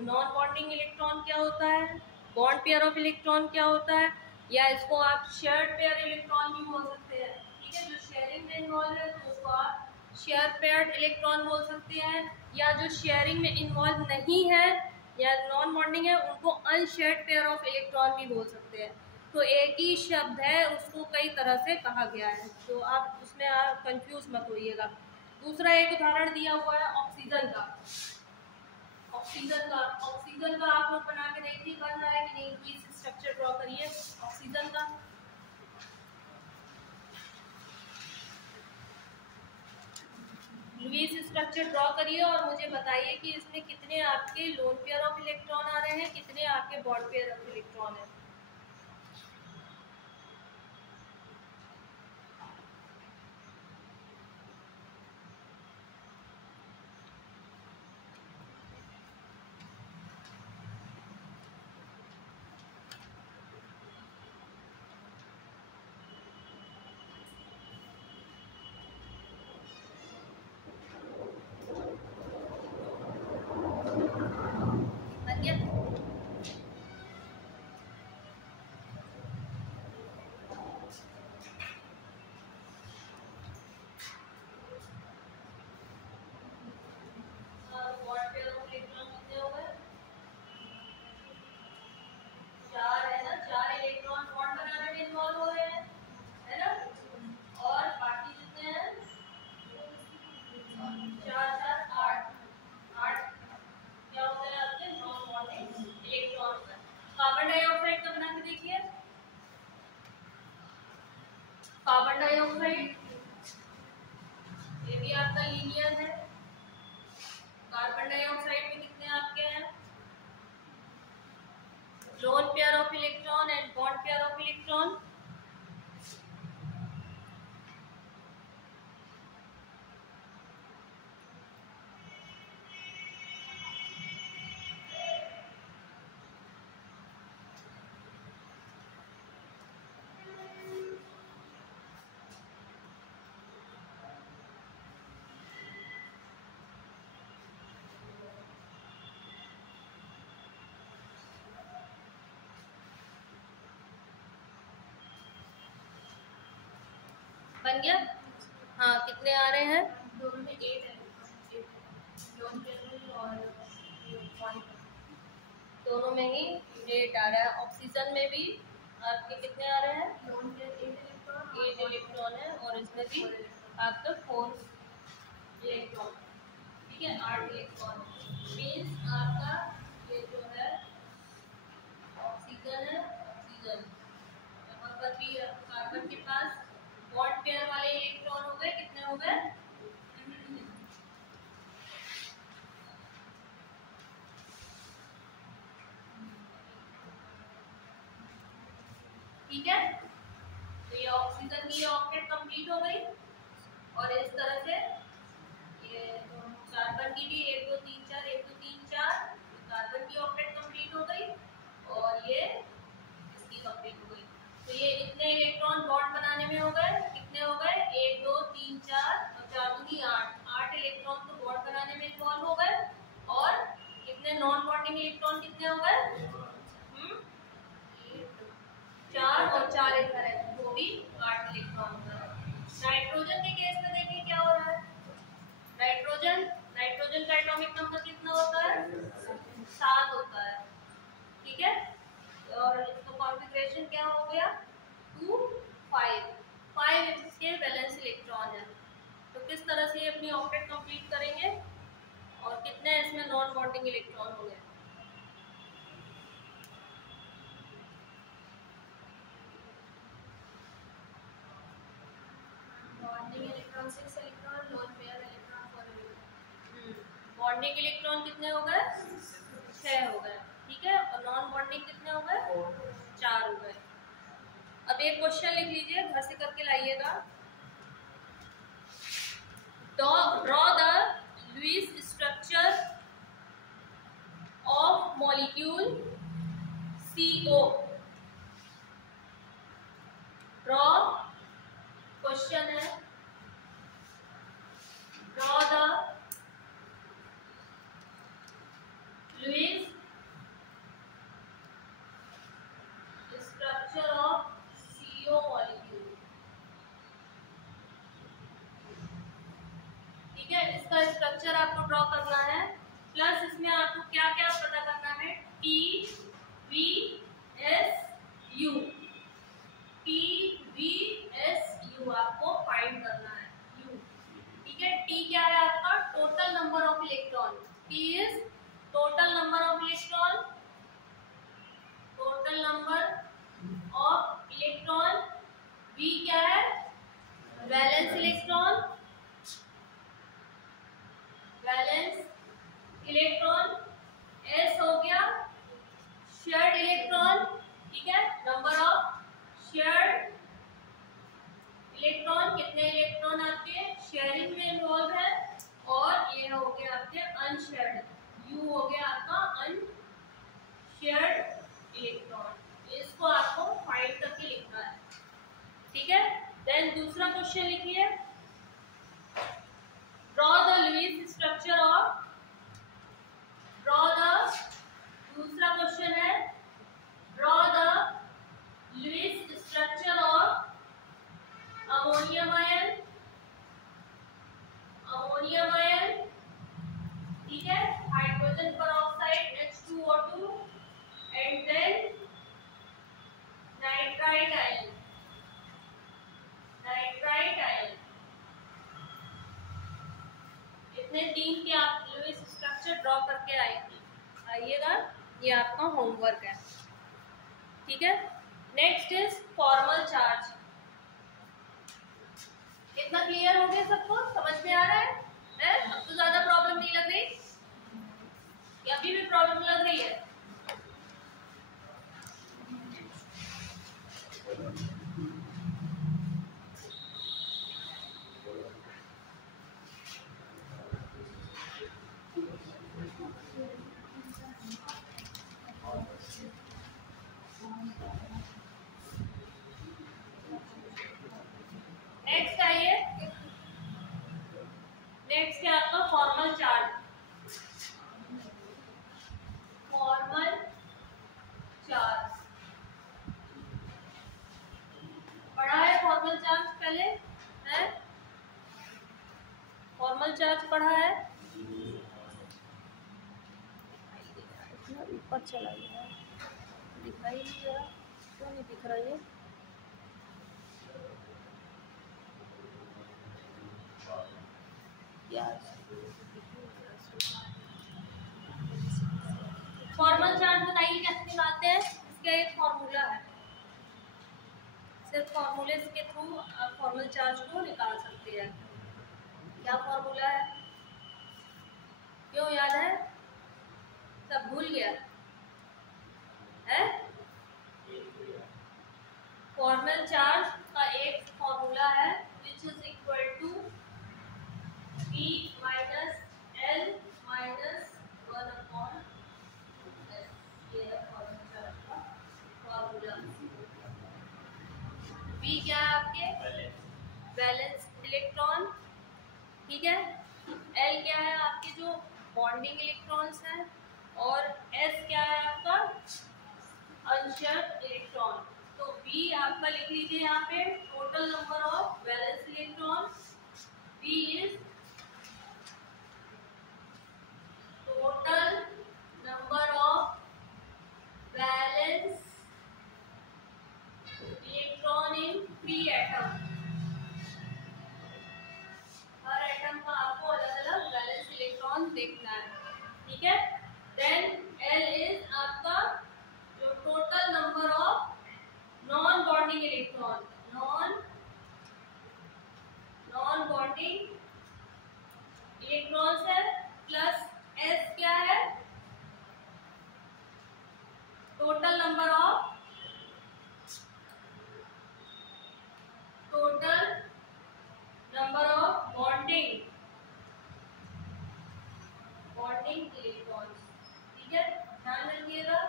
नॉन बॉन्डिंग इलेक्ट्रॉन क्या होता है, बॉन्ड पेयर ऑफ इलेक्ट्रॉन क्या होता है, या इसको आप शेयर्ड पेयर इलेक्ट्रॉन भी बोल सकते हैं। ठीक है, जो शेयरिंग में इन्वॉल्व है तो उसको आप शेयर पेयर्ड इलेक्ट्रॉन बोल सकते हैं, या जो शेयरिंग में इन्वॉल्व नहीं है या नॉन बॉन्डिंग है उनको अनशेयर्ड पेयर ऑफ इलेक्ट्रॉन भी बोल सकते हैं। तो एक ही शब्द है, उसको कई तरह से कहा गया है, तो आप उसमें आप कंफ्यूज मत होइएगा। दूसरा एक उदाहरण दिया हुआ है ऑक्सीजन का। ऑक्सीजन का आप लोग बना के देखिए बन रहा है कि नहीं, प्लीज स्ट्रक्चर ड्रॉ करिए ऑक्सीजन का। लुईस स्ट्रक्चर ड्रॉ करिए और मुझे बताइए कि इसमें कितने आपके लोन पेयर ऑफ इलेक्ट्रॉन आ रहे हैं, कितने आपके बॉन्ड पेयर ऑफ इलेक्ट्रॉन है। कार्बन डाइऑक्साइड ये भी आपका लीनियर है। कार्बन डाइऑक्साइड में कितने आपके हैं lone pair of electron and bond pair of electron. बन गया। हाँ कितने आ रहे हैं दोनों में 8 है, लोन पेयर में और दोनों में ही 8 आ रहा है। ऑक्सीजन में भी आपके कितने आ रहे हैं लोन पेयर 8 इलेक्ट्रॉन है और इसमें भी आपका 4 इलेक्ट्रॉन, ठीक है 8 इलेक्ट्रॉन। मीन्स आपका ये जो है ऑक्सीजन है, ऑक्सीजन यहाँ पर भी कार्बन के पास बॉन्ड पेयर वाले इलेक्ट्रॉन हो गए, कितने हो गए ठीक है। तो ये ऑक्सीजन की ऑक्टेट कंप्लीट हो गई और इस तरह से ये कार्बन की भी 1 2 3 4 1 2 3 4 कार्बन की ऑक्टेट कंप्लीट हो गई और ये इसकी कंप्लीट हो गई। तो ये इतने इलेक्ट्रॉन बॉन्ड बनाने में हो गए, कितने हो गए 1 2 3 4 और 4 दूनी 8 इलेक्ट्रॉन तो बॉन्ड बनाने में इन्वॉल्व हो गए। और कितने नॉन बॉन्डिंग इलेक्ट्रॉन कितने हो गए 4 और 4 इधर है, वो भी 8 इलेक्ट्रॉन होगा। नाइट्रोजन के केस में देखिए क्या हो रहा है। नाइट्रोजन का एटॉमिक नंबर कितना होता है 7 होता है, ठीक है। और इसका कॉन्फ़िगरेशन क्या हो गया 2 5 इसके वैलेंस इलेक्ट्रॉन है। तो किस तरह से ये अपनी ऑक्टेट कंप्लीट करेंगे और कितने इसमें नॉन बॉन्डिंग इलेक्ट्रॉन हो गए। Bonding electron 6 electron, lone pair electron 4 electron. Bonding electron कितने हो गए 6 हो गए, ठीक है। और नॉन बॉन्डिंग कितने हो गए 4 हो गए। अब एक क्वेश्चन लिख लीजिए, घर से करके लाइएगा। Draw the Lewis structure of molecule CO। Draw question है draw the Lewis structure of CO molecule। इसका स्ट्रक्चर आपको ड्रॉ करना है, प्लस इसमें आपको क्या क्या पता करना है, T V S U, T V S U आपको फाइंड करना है, यू, ठीक है। टी क्या है आपका total number of electron, T is total number of electron, total number of electron, V क्या है valence electron, valence electron, S हो गया शेयर्ड इलेक्ट्रॉन, ठीक है, नंबर ऑफ शेयर्ड इलेक्ट्रॉन, कितने इलेक्ट्रॉन आपके शेयरिंग में इन्वॉल्व है, और ये हो गया आपके अनशेयर्ड, यू हो गया आपका अनशेयर्ड इलेक्ट्रॉन, इसको आपको फाइंड करके लिखना है, ठीक है। देन दूसरा क्वेश्चन लिखिए, draw the Lewis structure of, draw the, दूसरा क्वेश्चन है draw the Lewis structure of ammonium ion, ammonium ion, ठीक है, hydrogen peroxide H2O2 and then nitrite ion, nitrite ion, इतने तीन के आप लुईस स्ट्रक्चर ड्रॉ करके आइएगा, ये आपका होमवर्क है, ठीक है। नेक्स्ट इज फॉर्मल चार्ज, इतना क्लियर हो गया सबको, समझ में आ रहा है? अब तो ज्यादा प्रॉब्लम नहीं लग रही, या अभी भी प्रॉब्लम लग रही है? नेक्स्ट आइए, नेक्स्ट है आपका फॉर्मल चार्ज, फॉर्मल चार्ज पढ़ा है, फॉर्मल चार्ज पहले है, फॉर्मल चार्ज पढ़ा है, ऊपर चला गया, दिखाई नहीं दे रहा, क्यों नहीं दिख रहा ये, फॉर्मल चार्ज बताइए कैसे निकालते हैं, इसका एक फॉर्मूला है, सिर्फ फॉर्मूले के थ्रू आप फॉर्मल चार्ज को निकाल सकते हैं। क्या फॉर्मूला है, क्यों याद है, सब भूल गया है? फॉर्मल चार्ज का एक फॉर्मूला है which is equal to E minus L minus 1/S, ये है फॉर्मल चार्ज का फॉर्मूला। V क्या है आपके वैलेंस इलेक्ट्रॉन, ठीक है, L क्या है आपके जो बॉन्डिंग इलेक्ट्रॉन्स हैं, और S क्या है आपका अनशेयर्ड इलेक्ट्रॉन। तो V आपका लिख लीजिए यहाँ पे total number of valence electron, V is total number of valence electron in free atom, her atom का आपको अलग अलग वैलेंस इलेक्ट्रॉन देखना है, ठीक है। देन L इज आपका जो total number of non bonding electron, non bonding electrons है, प्लस S क्या है total number of bonding electrons, ठीक है, ध्यान रखिएगा।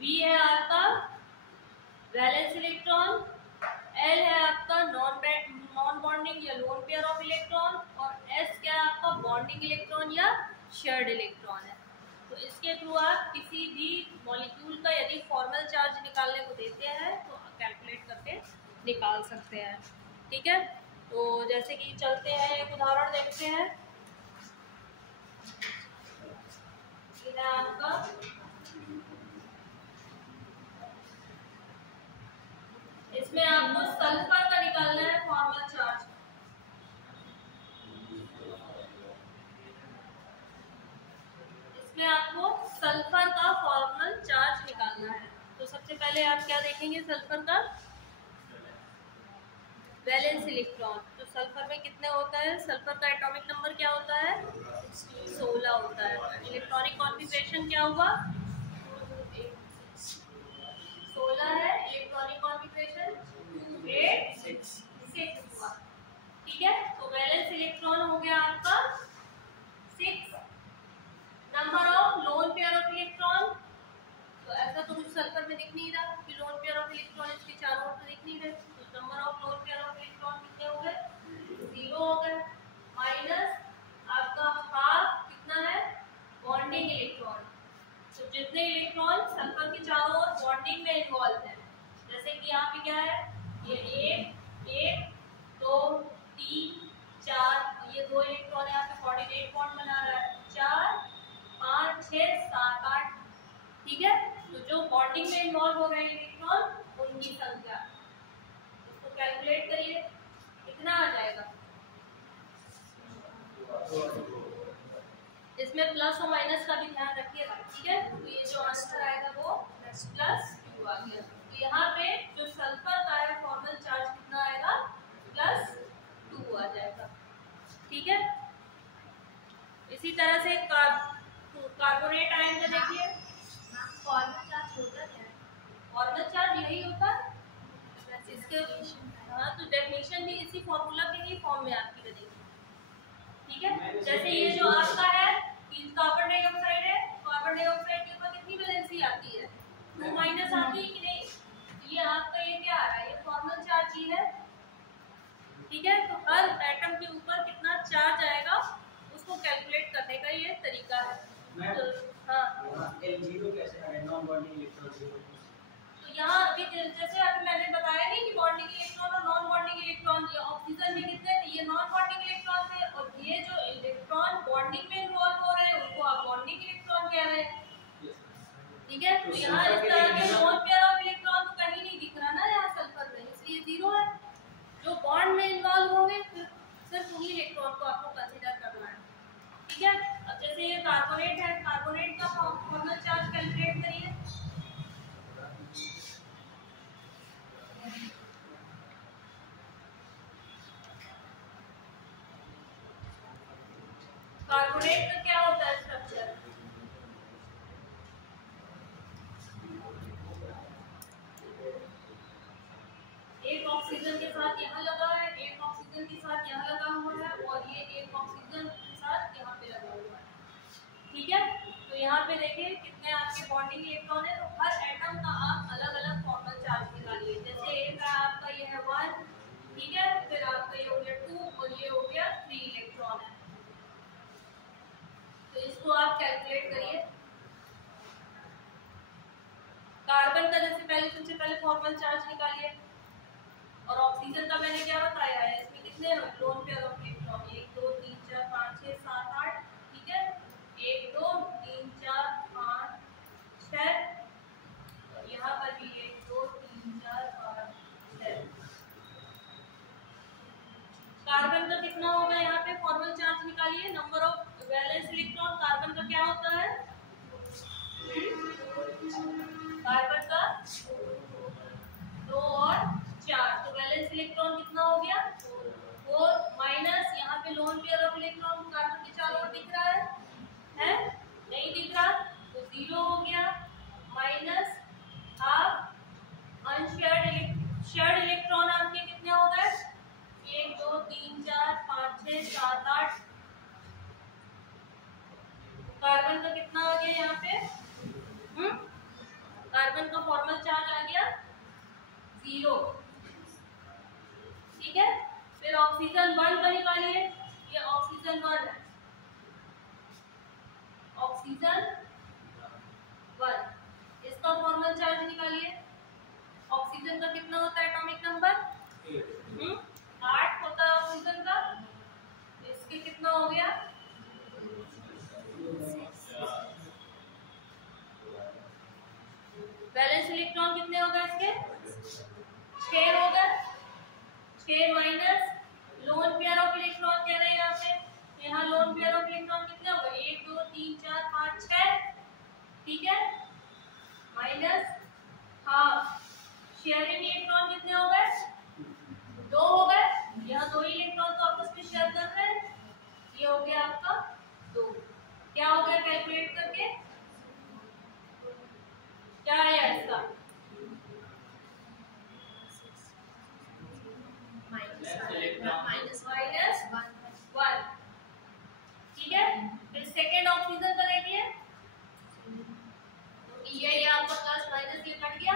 V है आपका वैलेंस इलेक्ट्रॉन, L है आपका नॉन बॉन्डिंग या लोन पेयर ऑफ इलेक्ट्रॉन, और S क्या है आपका बॉन्डिंग इलेक्ट्रॉन या शेयर्ड इलेक्ट्रॉन है। तो इसके थ्रू आप किसी भी मॉलिक्यूल का यदि फॉर्मल चार्ज निकालने को देते हैं तो कैलकुलेट करके निकाल सकते हैं, ठीक है। तो जैसे कि चलते हैं, एक उदाहरण देखते हैं। ये है आपका इसमें आपको सल्फर का निकालना है फॉर्मल चार्ज। इसमें आपको सल्फर का फॉर्मल चार्ज निकालना है। तो सबसे पहले आप क्या देखेंगे, सल्फर का वैलेंस इलेक्ट्रॉन। तो सल्फर में कितने होता है, सल्फर का एटॉमिक नंबर क्या होता है, 16 होता है। इलेक्ट्रॉनिक कॉन्फ़िगरेशन क्या हुआ, 16 है। इलेक्ट्रॉनिक कॉन्फ़िगरेशन 6 हुआ। ठीक है, तो वैलेंस इलेक्ट्रॉन हो गया आपका 6। Number of lone pair of electron, तो ऐसा तो कुछ सल्फर में दिख नहीं रहा कि लोन पेयर ऑफ इलेक्ट्रॉन इसके चारों ओर तो दिख नहीं रहे। तो number of lone pair of electron कितने हो गए, 0 हो गए। माइनस आपका हाफ कितना है, बॉन्डिंग इलेक्ट्रॉन। तो जितने इलेक्ट्रॉन सल्फर के चारों ओर बॉन्डिंग में इन्वॉल्व है, जैसे कि यहाँ पे क्या है, ये 1 2 3 4, ये 2 इलेक्ट्रॉन यहाँ पे कोऑर्डिनेट बॉन्ड बना रहा है, 4 5 6 7 8। ठीक है, तो जो बॉन्डिंग में इन्वॉल्व हो रहे हैं इलेक्ट्रॉन उनकी संख्या, इसको कैलकुलेट करिए, कितना आ जाएगा। इसमें प्लस और माइनस का भी ध्यान रखिएगा। ठीक है, तो ये जो आंसर आएगा वो +2 आ गया। तो यहाँ पे जो सल्फर का है फॉर्मल चार्ज कितना आएगा, +2 आ जाएगा। ठीक है, इसी तरह से कार्बोनेट आयन का देखिए, फॉर्मल चार्ज होता क्या है? फॉर्मल चार्ज यही होता है इसके। हाँ, तो डेफिनेशन भी इसी फॉर्मूला के ही फॉर्म में आपकी बनेगी। ठीक है, जैसे ये जो आपका है कि कार्बन डाइऑक्साइड है, कार्बन डाइऑक्साइड के ऊपर कितनी वैलेंसी आती है, 2- आती है कि नहीं। तो ये आपका ये क्या आ रहा है, ये फॉर्मल चार्ज ही है। ठीक है, तो हर एटम के ऊपर कितना चार्ज आएगा उसको कैलकुलेट करने का ये तरीका है। तो हाँ, तो यहाँ अभी जैसे अभी मैंने बताया नहीं कि बॉन्डिंग इलेक्ट्रॉन और नॉन बॉन्डिंग इलेक्ट्रॉन, ये ऑक्सीजन में कितने थे, ये नॉन बॉन्डिंग इलेक्ट्रॉन थे, और ये जो इलेक्ट्रॉन बॉन्डिंग में इन्वॉल्व हो रहे हैं उनको आप बॉन्डिंग इलेक्ट्रॉन कह रहे हैं। ठीक है, तो यहाँ इस तरह के लोन पेयर ऑफ इलेक्ट्रॉन तो कहीं नहीं दिख रहा ना यहाँ सल्फर में, इसलिए 0 है। जो बॉन्ड में इन्वॉल्व होंगे सिर्फ उन्हीं इलेक्ट्रॉन को आपको कंसीडर करना है। ठीक है, अब जैसे ये कार्बोनेट है, कार्बोनेट का फॉर्मल चार्ज कैलकुलेट करिए। कार्बोनेट का क्या होता है स्ट्रक्चर, एक ऑक्सीजन के साथ यहाँ लगा है, एक ऑक्सीजन के साथ यहाँ लगा हुआ है, और ये एक ऑक्सीजन के साथ यहाँ पे लगा हुआ है। ठीक है, तो यहाँ पे देखिए कितने आपके बॉन्डिंग इलेक्ट्रॉन है। तो हर एटम का आप अलग अलग फॉर्मल चार्ज निकालिए। जैसे एक का आपका ये है 1, ठीक है, फिर आपका ये हो गया 2 और ये हो गया 3 इलेक्ट्रॉन है। तो इसको आप कैलकुलेट करिए। कार्बन का जैसे पहले सबसे पहले फॉर्मल चार्ज निकालिए, और ऑक्सीजन का मैंने क्या बताया है, इसमें कितने लोन पेयर ऑफ इलेक्ट्रॉन, 1 2 3 4 5 6 7 8। ठीक है, 1 2 3 4 5 6, यहाँ पर भी 1 2 3 4 5 6। कार्बन का कितना होगा, यहाँ पे फॉर्मल चार्ज निकालिए। Number of valence electron carbon का क्या होता है, कार्बन का 2 और 4, तो वैलेंस इलेक्ट्रॉन कितना हो गया 4, माइनस यहाँ पे lone pair of electron carbon के चारों ओर दिख रहा है नहीं दिख रहा, तो 0 हो गया, माइनस हाफ अनशेयर्ड इलेक्ट्रॉन आपके कितने हो गए, 1 2 3 4 5 6 7 8। कार्बन का कितना आ गया यहाँ पे, कार्बन का फॉर्मल चार्ज आ गया 0। ठीक है, फिर ऑक्सीजन 1 का निकालिए, ये ऑक्सीजन 1 है, ऑक्सीजन 1, इसका फॉर्मल चार्ज निकालिए। ऑक्सीजन का कितना होता है एटॉमिक नंबर, 8 होता है इसके कितना हो गया? बैलेंस इलेक्ट्रॉन कितने हो गए इसके? 6 हो गए। 6 minus lone pair of electron कह रहे हैं यहाँ पे। यहाँ लोन पेयर ऑफ इलेक्ट्रॉन कितने हो गए? 1 2 3 4 5 6, ठीक है। माइनस हाफ शेयरिंग इलेक्ट्रॉन कितने हो गए? 2 हो गए। यहाँ 2 इलेक्ट्रॉन तो आपस में शेयर कर रहे हैं। ये हो गया आपका 2। क्या हो गया कैलकुलेट करके? क्या आया इसका? माइनस 1, ठीक है। फिर सेकेंड ऑक्सीजन का देखिए, ये आपका प्लस माइनस ये कट गया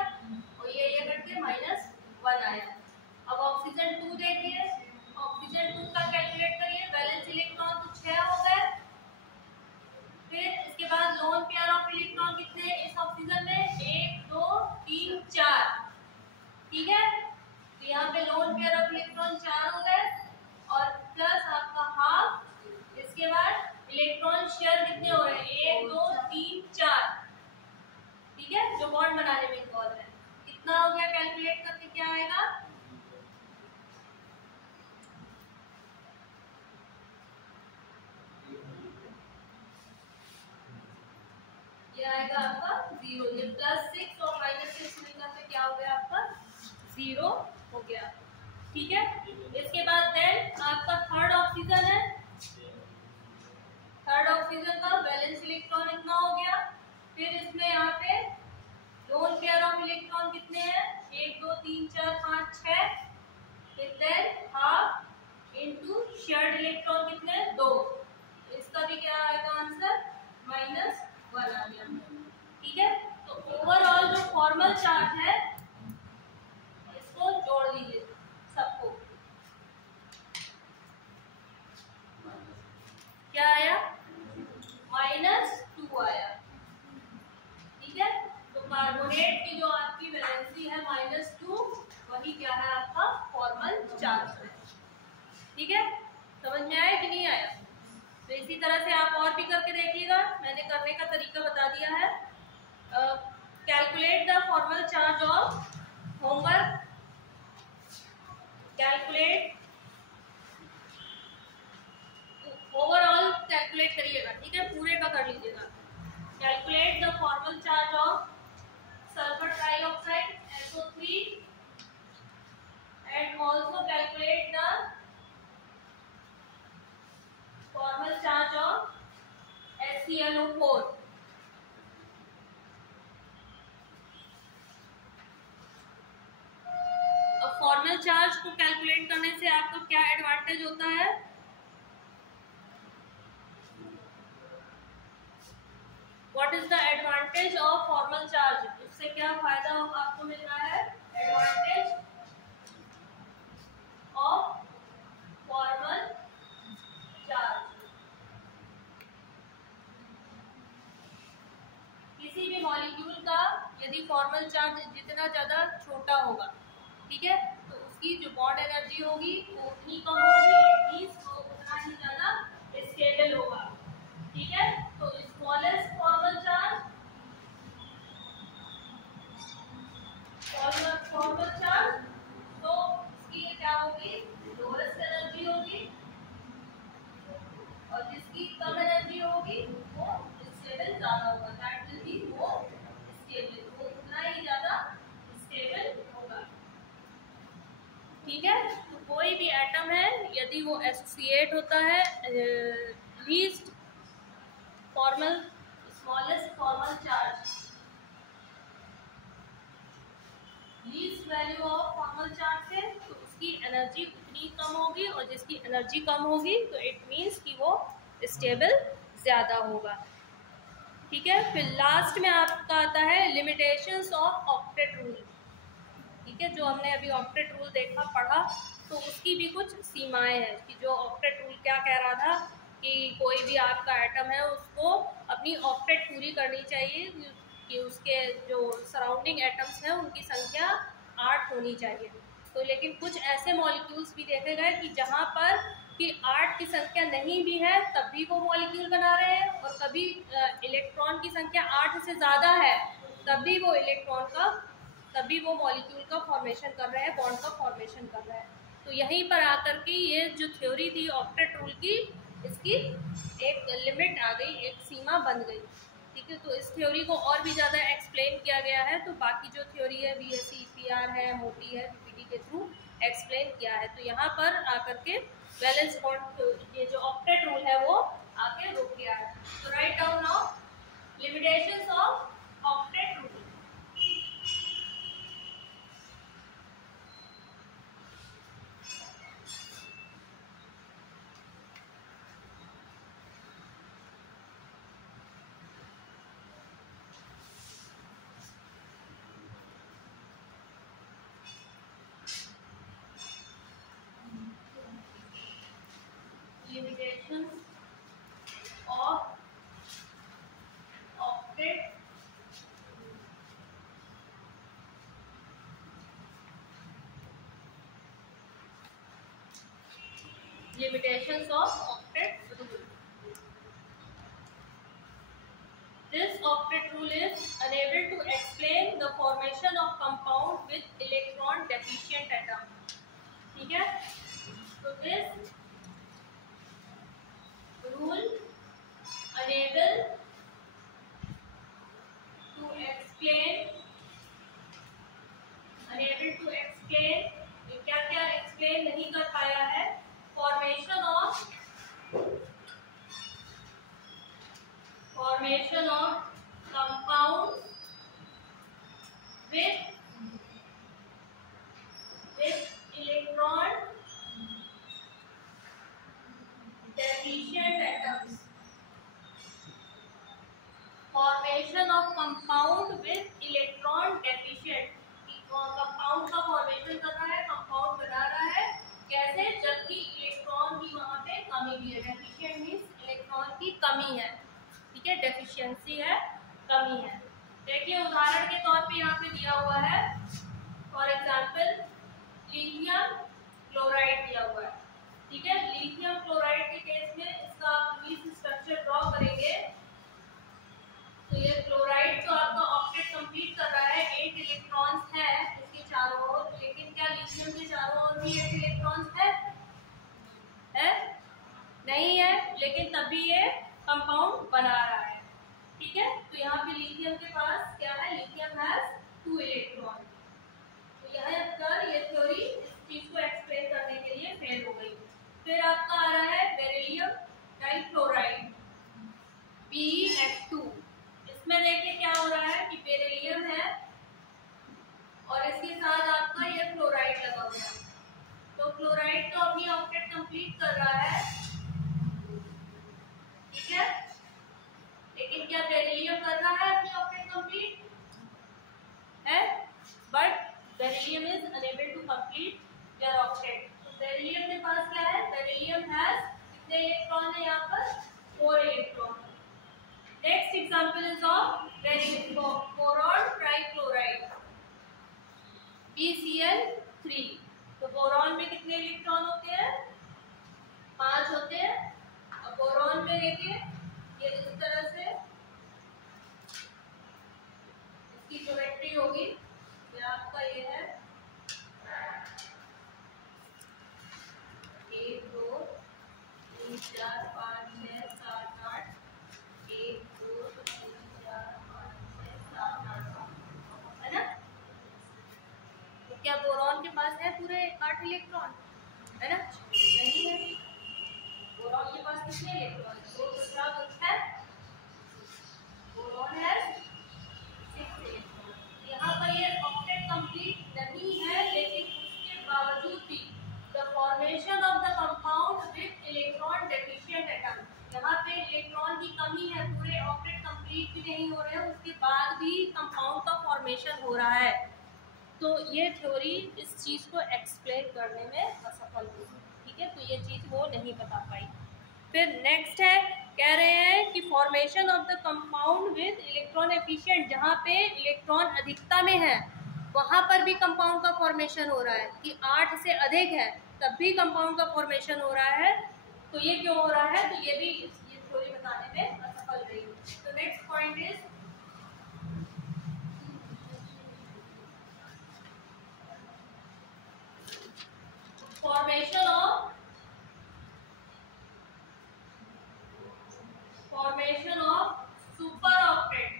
और ये कट के -1 आया। अब ऑक्सीजन 2 देखिए, ऑक्सीजन 2 का कैलकुलेट करिए। बैलेंस इलेक्ट्रॉन तो 6 हो गए। फिर इसके बाद लोन पेयर ऑफ इलेक्ट्रॉन कितने इस ऑक्सीजन में? 1 2 3 4, ठीक है। तो यहाँ पे लोन पेयर ऑफ इलेक्ट्रॉन 4 हो गए और प्लस आपका हाफ। इसके बाद इलेक्ट्रॉन शेयर कितने हो रहे हैं? 1 2 3 4, ठीक है, जो बॉन्ड बनाने में इन्वॉल्व है। कितना हो गया कैलकुलेट करके क्या आएगा? ये आएगा आपका 0। ये +6 और -6 मिलकर के क्या हो गया आपका? 0 हो गया, ठीक है। इसके बाद देन आपका थर्ड ऑक्सीजन है। थर्ड ऑक्सीजन का बैलेंस इलेक्ट्रॉन इतना हो गया। फिर इसमें यहाँ पे लोन पेयर ऑफ इलेक्ट्रॉन कितने हैं? 1 2 3 4 5 6। फिर than half into shared electron कितने? 2। इसका भी क्या आएगा आंसर? -1 आ गया, ठीक है। तो ओवरऑल जो फॉर्मल चार्ज है इसको जोड़ दीजिए सबको। क्या आया? -2 आया, ठीक है। तो कार्बोनेट की जो आपकी वैलेंसी है -2, वही क्या है आपका फॉर्मल चार्ज है, ठीक है। समझ में आया कि नहीं आया? तो इसी तरह से आप और भी करके देखिएगा। मैंने करने का तरीका बता दिया है। Calculate the formal charge of homework. Calculate overall calculate करिएगा, ठीक है, पूरे का कर लीजिएगा। Calculate the formal charge of sulphur trioxide SO3 and also calculate the formal charge of HClO4। अब फॉर्मल चार्ज को कैलकुलेट करने से आपको क्या एडवांटेज होता है? What is the advantage of formal charge? इससे क्या फायदा आपको मिल रहा है? Advantage of formal charge. किसी भी मॉलिक्यूल का यदि फॉर्मल चार्ज जितना ज्यादा छोटा होगा, ठीक है, तो उसकी जो बॉन्ड एनर्जी होगी वो उतनी कम होगी, वो उतना ही ज्यादा स्टेबल होगा, ठीक है। तो smallest formal charge, formal charge तो उसकी क्या होगी? लोएस्ट एनर्जी होगी और जिसकी कम एनर्जी होगी वो स्टेबल ज्यादा होगा। That will be more stable, वो उतना ही ज्यादा स्टेबल होगा, ठीक है। तो कोई भी एटम है यदि वो एसोसिएट होता है least formal smallest formal charge, least value of formal charge से, तो उसकी एनर्जी उतनी कम होगी और जिसकी एनर्जी कम होगी तो इट मीन्स कि वो स्टेबल ज़्यादा होगा, ठीक है। फिर लास्ट में आपका आता है लिमिटेशंस ऑफ ऑक्टेट रूल, ठीक है। जो हमने अभी ऑक्टेट रूल देखा पढ़ा, तो उसकी भी कुछ सीमाएं हैं कि जो ऑक्टेट रूल क्या कह रहा था कि कोई भी आपका एटम है उसको अपनी ऑक्टेट पूरी करनी चाहिए, कि उसके जो सराउंडिंग एटम्स हैं उनकी संख्या 8 होनी चाहिए। तो लेकिन कुछ ऐसे मॉलिक्यूल्स भी देखे गए कि जहाँ पर कि 8 की संख्या नहीं भी है तब भी वो मॉलिक्यूल बना रहे हैं, और कभी इलेक्ट्रॉन की संख्या 8 से ज़्यादा है तब भी वो मॉलिक्यूल का फॉर्मेशन कर रहे हैं, बॉन्ड का फॉर्मेशन कर रहे हैं। तो यहीं पर आकर के ये जो थ्योरी थी ऑक्टेट रूल की, इसकी एक लिमिट आ गई, एक सीमा बन गई। ठीक है, तो इस थ्योरी को और भी ज़्यादा एक्सप्लेन किया गया है। तो बाकी जो थ्योरी है VSE, EPR है, मोटी है, PPT के थ्रू एक्सप्लेन किया है। तो यहाँ पर आकर के वैलेंस बॉन्ड, ये जो ऑक्टेट रूल है वो आके रुक गया है। तो write down now limitations of octet rule. Limitations of octet rule. This octet rule is unable to explain the formation of compound with electron deficient atom. ठीक है, तो this rule unable to explain क्या क्या explain नहीं कर पाया है, formation of compound with electron deficient atoms. Formation of compound with electron deficient. Compound का फॉर्मेशन कर रहा है, कंपाउंड बना रहा है, कैसे? जबकि इलेक्ट्रॉन की वहां पे कमी भी है। डेफिशिएंट मींस इलेक्ट्रॉन की कमी है। ठीक है, डेफिशिएंसी है, कमी है। देखिए उदाहरण के तौर पे यहाँ पे दिया हुआ है, फॉर एग्जाम्पल लिथियम क्लोराइड दिया हुआ है। ठीक है, लिथियम क्लोराइड के केस में इसका स्ट्रक्चर ड्रॉ करेंगे तो ये क्लोराइड जो आपका ऑक्टेट कंप्लीट कर रहा है, 8 इलेक्ट्रॉन्स है इसके चारों ओर, लेकिन क्या लिथियम के चारों ओर भी 8 इलेक्ट्रॉन्स है? नहीं है, लेकिन तभी ये कंपाउंड बना रहा है। ठीक है, तो यहाँ पे लिथियम के पास क्या है? Lithium has 2 electron. तो यहाँ पर ये थ्योरी इस चीज को एक्सप्लेन करने के लिए फेल हो गई। फिर आपका आ रहा है बेरिलियम डाइक्लोराइड BeF2। इसमें देखिए क्या हो रहा है कि बेरिलियम है और इसके साथ आपका ये क्लोराइड लगा हुआ है। तो क्लोराइड तो अपनी ऑक्टेट कंप्लीट कर रहा है, ठीक है, लेकिन क्या बेरिलियम कर रहा है अपनी ऑक्टेट कंप्लीट? है, but beryllium is unable to complete their octet. तो बेरिलियम के पास क्या है? बेरिलियम हैज कितने इलेक्ट्रॉन है यहाँ पर? 4 electron. Next example is of boron trichloride BCl3। तो बोरॉन में कितने इलेक्ट्रॉन होते हैं? 5 होते हैं। अब बोरॉन में देखिए ये इस तरह से इसकी ज्योमेट्री होगी। ये आपका ये है 1 2 3 4 5 6 7 8 1 2 3 4 5 6 7 8 है ना? तो क्या बोरॉन के पास है पूरे 8 इलेक्ट्रॉन? है ना? नहीं है। बोरॉन के पास कितने इलेक्ट्रॉन? 2 है। बोरॉन है 6 इलेक्ट्रॉन। यहाँ पर ये ऑक्टेट कंप्लीट नहीं है, लेकिन उसके बावजूद भी the formation of the compound with electron deficient atom, यहाँ पे इलेक्ट्रॉन की कमी है, पूरे ऑक्टेट कंप्लीट भी नहीं हो रहे हैं, उसके बाद भी कंपाउंड का फॉर्मेशन हो रहा है। तो ये थ्योरी इस चीज़ को एक्सप्लेन करने में असफल हुई। ठीक है, तो ये चीज़ वो नहीं बता पाई। फिर नेक्स्ट है, कह रहे हैं कि formation of the compound with electron efficient, जहाँ पे इलेक्ट्रॉन अधिकता में है वहाँ पर भी कंपाउंड का फॉर्मेशन हो रहा है कि 8 से अधिक है तब भी कंपाउंड का फॉर्मेशन हो रहा है। तो ये क्यों हो रहा है, तो ये भी ये थ्योरी बताने में असफल रही। तो next point is formation of super octet.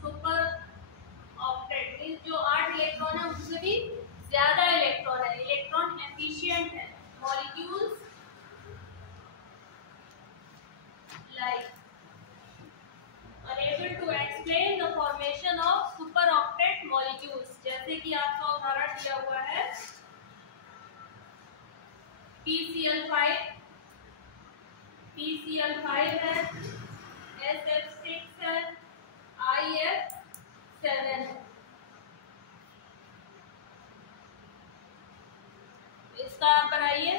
Super octet means जो 8 इलेक्ट्रॉन है उससे भी ज्यादा इलेक्ट्रॉन है, इलेक्ट्रॉन एफिशिएंट है। Molecules like unable to explain the formation of super octet molecules। जैसे कि आपका उदाहरण दिया हुआ है PCl5 है, SF6 है, IF7 है। इसका आप बनाइए,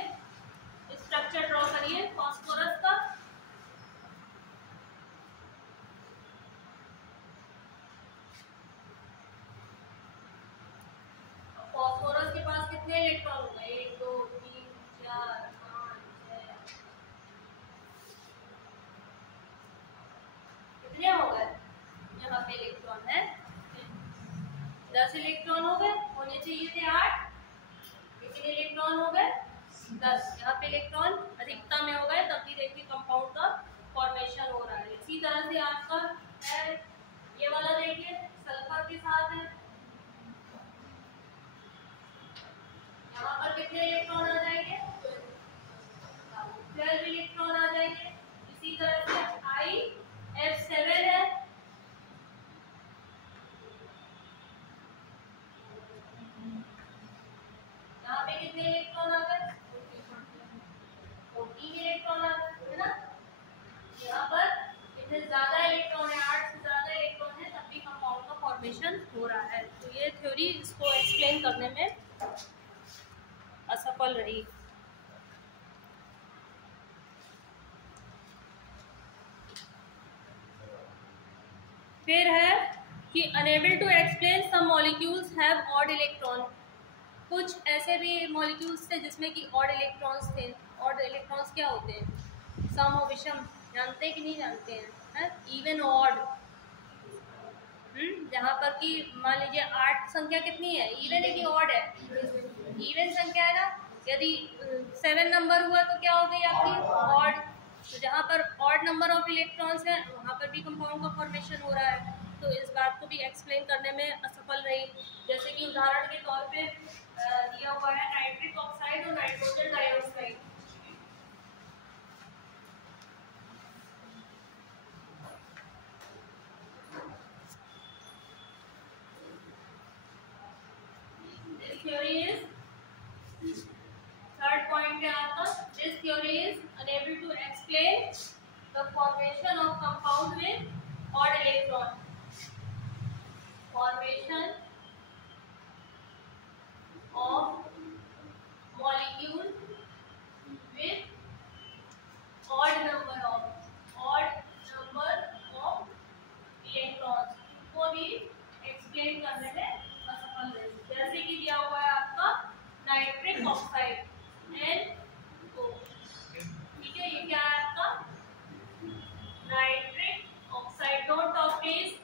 स्ट्रक्चर ड्रॉ करिए फास्फोरस का। फास्फोरस के पास कितने इलेक्ट्रॉन होंगे? 1 2 3 4 5 6 कितने हो गए? यहाँ पे इलेक्ट्रॉन है 10 इलेक्ट्रॉन हो गए, होने चाहिए थे 8। कितने इलेक्ट्रॉन हो गए? 10। यहाँ पे इलेक्ट्रॉन अधिकता में हो गए, तब भी देखिए कंपाउंड का फॉर्मेशन हो रहा है। इसी तरह से आपका है ये वाला, देखिए सल्फर के साथ है, यहाँ पर कितने इलेक्ट्रॉन आ जाएंगे? 12 इलेक्ट्रॉन आ जाएंगे। इसी तरह से IF7 है, यहाँ पे कितने इलेक्ट्रॉन आ गए? 14 इलेक्ट्रॉन आ गए, है ना। यहाँ पर इतने ज्यादा इलेक्ट्रॉन है, 8 से ज्यादा इलेक्ट्रॉन है, तब भी कंपाउंड का फॉर्मेशन हो रहा है। तो ये थ्योरी इसको एक्सप्लेन करने में असफल रही। फिर है कि unable to explain some molecules have odd electron. कुछ ऐसे भी मॉलिक्यूल्स थे जिसमें कि ऑड इलेक्ट्रॉन्स थे। ऑड इलेक्ट्रॉन्स क्या होते हैं? सम और विषम, जानते हैं कि नहीं जानते हैं? इवन ऑड, जहाँ पर कि मान लीजिए 8 संख्या कितनी है? इवन है कि ऑड है? इवन संख्या है ना। यदि 7 नंबर हुआ तो क्या हो गई आपकी? ऑड। तो जहाँ पर ऑड नंबर ऑफ इलेक्ट्रॉन्स हैं वहाँ पर भी कंपाउंड का फॉर्मेशन हो रहा है। तो इस बात को भी एक्सप्लेन करने में असफल रही। जैसे कि उदाहरण के तौर पे दिया हुआ है नाइट्रिक ऑक्साइड और nitrogen dioxide. Theory is third point है आपका। This theory is unable to explain the formation of compound with odd electron. Formation of molecule with odd number of electrons को भी explain करने में असफल रही। जैसे कि दिया हुआ है आपका नाइट्रिक ऑक्साइड NO, ठीक है। ये क्या है आपका? Nitric oxide. Don't talk please.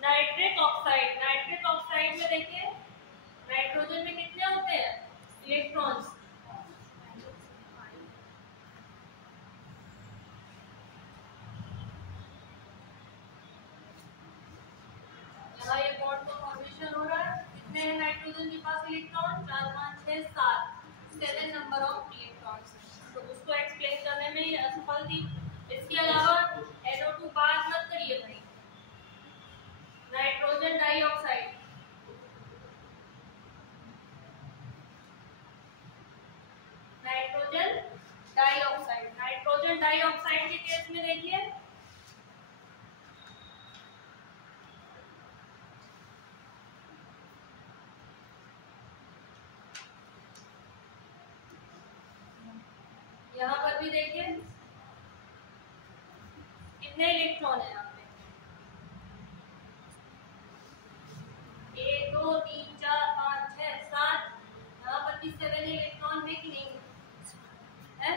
Nitric oxide, nitric oxide में देखिए नाइट्रोजन में कितने होते हैं इलेक्ट्रॉन्स? यहाँ ये बॉन्ड का फॉर्मेशन हो रहा है। कितने हैं नाइट्रोजन के पास इलेक्ट्रॉन? 4 5 6 7 number of electrons. तो उसको एक्सप्लेन करने में ये असफल थी। इसके अलावा NO2 बात मत करिए भाई। Nitrogen dioxide, nitrogen dioxide, nitrogen dioxide के केस में देखिए यहाँ पर भी देखिए कितने इलेक्ट्रॉन है यहाँ पे? 1 2 2 3 4 5 6 7, यहाँ पर भी 7 इलेक्ट्रॉन है कि नहीं है।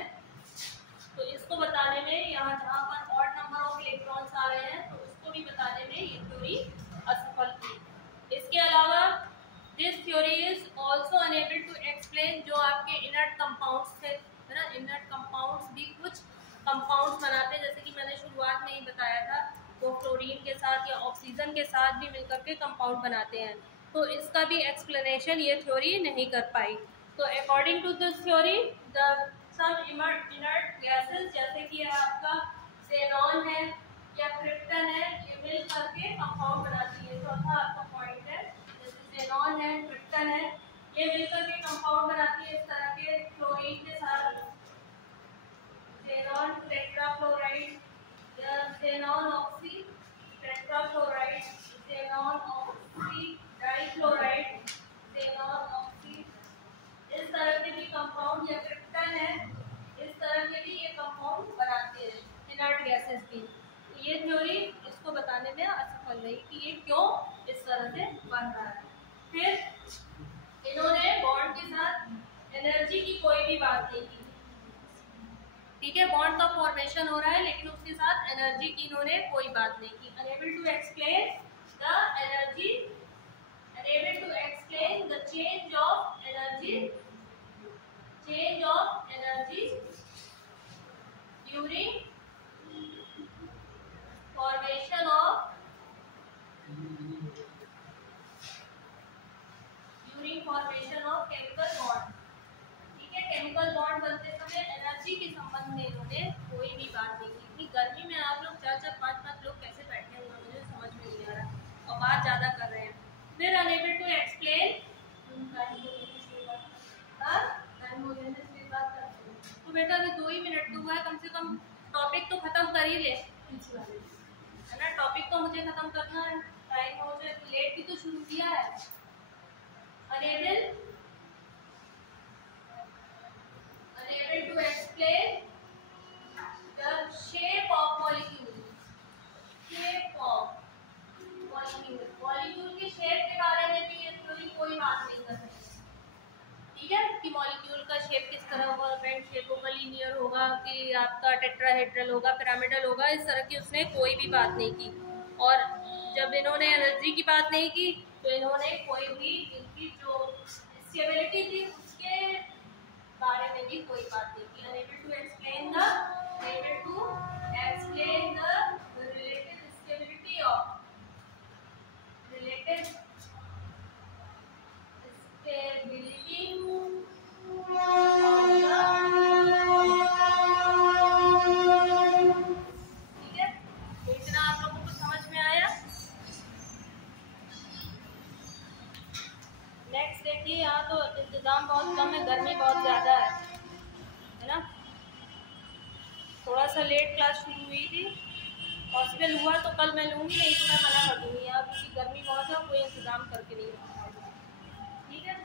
तो इसको बताने में यहाँ जहाँ पर ऑड नंबर ऑफ इलेक्ट्रॉन्स आ रहे हैं तो उसको भी बताने में ये थ्योरी असफल थी। इसके अलावा this theory is also unable to explain जो आपके इनर्ट कंपाउंड्स थे, है ना। इनर्ट कंपाउंड्स भी कुछ कंपाउंड्स बनाते हैं, जैसे कि मैंने शुरुआत में ही बताया था, वो फ्लोरीन के साथ या ऑक्सीजन के साथ भी मिलकर के कंपाउंड बनाते हैं। तो इसका भी एक्सप्लेनेशन ये थ्योरी नहीं कर पाई। तो according to this theory the some inert gases, जैसे कि आपका xenon है या क्रिप्टन है, ये मिल करके कंपाउंड बनाती है। चौथा आपका पॉइंट है, जैसे xenon है, क्रिप्टन है, ये मिल करके कंपाउंड बनाती है इस तरह के फ्लोरीन के साथ, xenon टेट्राफ्लोराइड या xenon oxy tetrafluoride, xenon oxy difluoride, xenon oxy, इस तरह के भी कंपाउंड या क्रिप्टन है, इस तरह के भी ये कंपाउंड बनाते हैं इनर्ट गैसेस भी। तो ये थ्योरी इसको बताने में असफल रही कि ये क्यों इस तरह से बन रहा है। फिर इन्होंने बॉन्ड के साथ एनर्जी की कोई भी बात नहीं की, ठीक है। बॉन्ड का फॉर्मेशन हो रहा है लेकिन उसके साथ एनर्जी की इन्होंने कोई बात नहीं की। Unable to explain the energy, unable to explain the change of energy, change of energy during formation of chemical bond, ठीक है। केमिकल बॉन्ड बनते समय एनर्जी के संबंध में इन्होंने कोई भी बात नहीं की। इतनी गर्मी में आप लोग 4-4 5-5 लोग कैसे बैठे हुए मुझे समझ में नहीं आ रहा और बात ज्यादा कर रहे हैं। फिर अनेबल टू एक्सप्लेन, तो बेटा अभी 2 ही मिनट तो हुआ है, कम से कम टॉपिक तो खत्म कर ही ले, है ना। टॉपिक तो मुझे खत्म करना है, टाइम हो जाए, लेट भी तो शुरू किया है। Unable to explain the shape of molecule, shape of molecule, molecule के शेप के बारे में भी ये थ्योरी कोई बात नहीं कर रही, ठीक है, कि मॉलिक्यूल का शेप किस तरह होगा, बेंड शेप होगा, लीनियर होगा, कि आपका टेट्राहेड्रल होगा, पिरामिडल होगा, इस तरह की उसने कोई भी बात नहीं की। और जब इन्होंने एनर्जी की बात नहीं की तो इन्होंने कोई भी इनकी जो स्टेबिलिटी थी उसके बारे में भी कोई बात नहीं की। Unable to explain the relative stability of, relative stability ठीक है। तो इतना आप लोगों को समझ में आया। नेक्स्ट देखिए, यहाँ तो इंतजाम बहुत कम है, गर्मी बहुत ज़्यादा है ना। थोड़ा सा लेट क्लास शुरू हुई थी, पॉसिबल हुआ तो कल मैं लूँगी, नहीं तो मैं मना कर दूँगी यहाँ, क्योंकि गर्मी बहुत है, कोई इंतजाम करके नहीं रखा, ठीक है।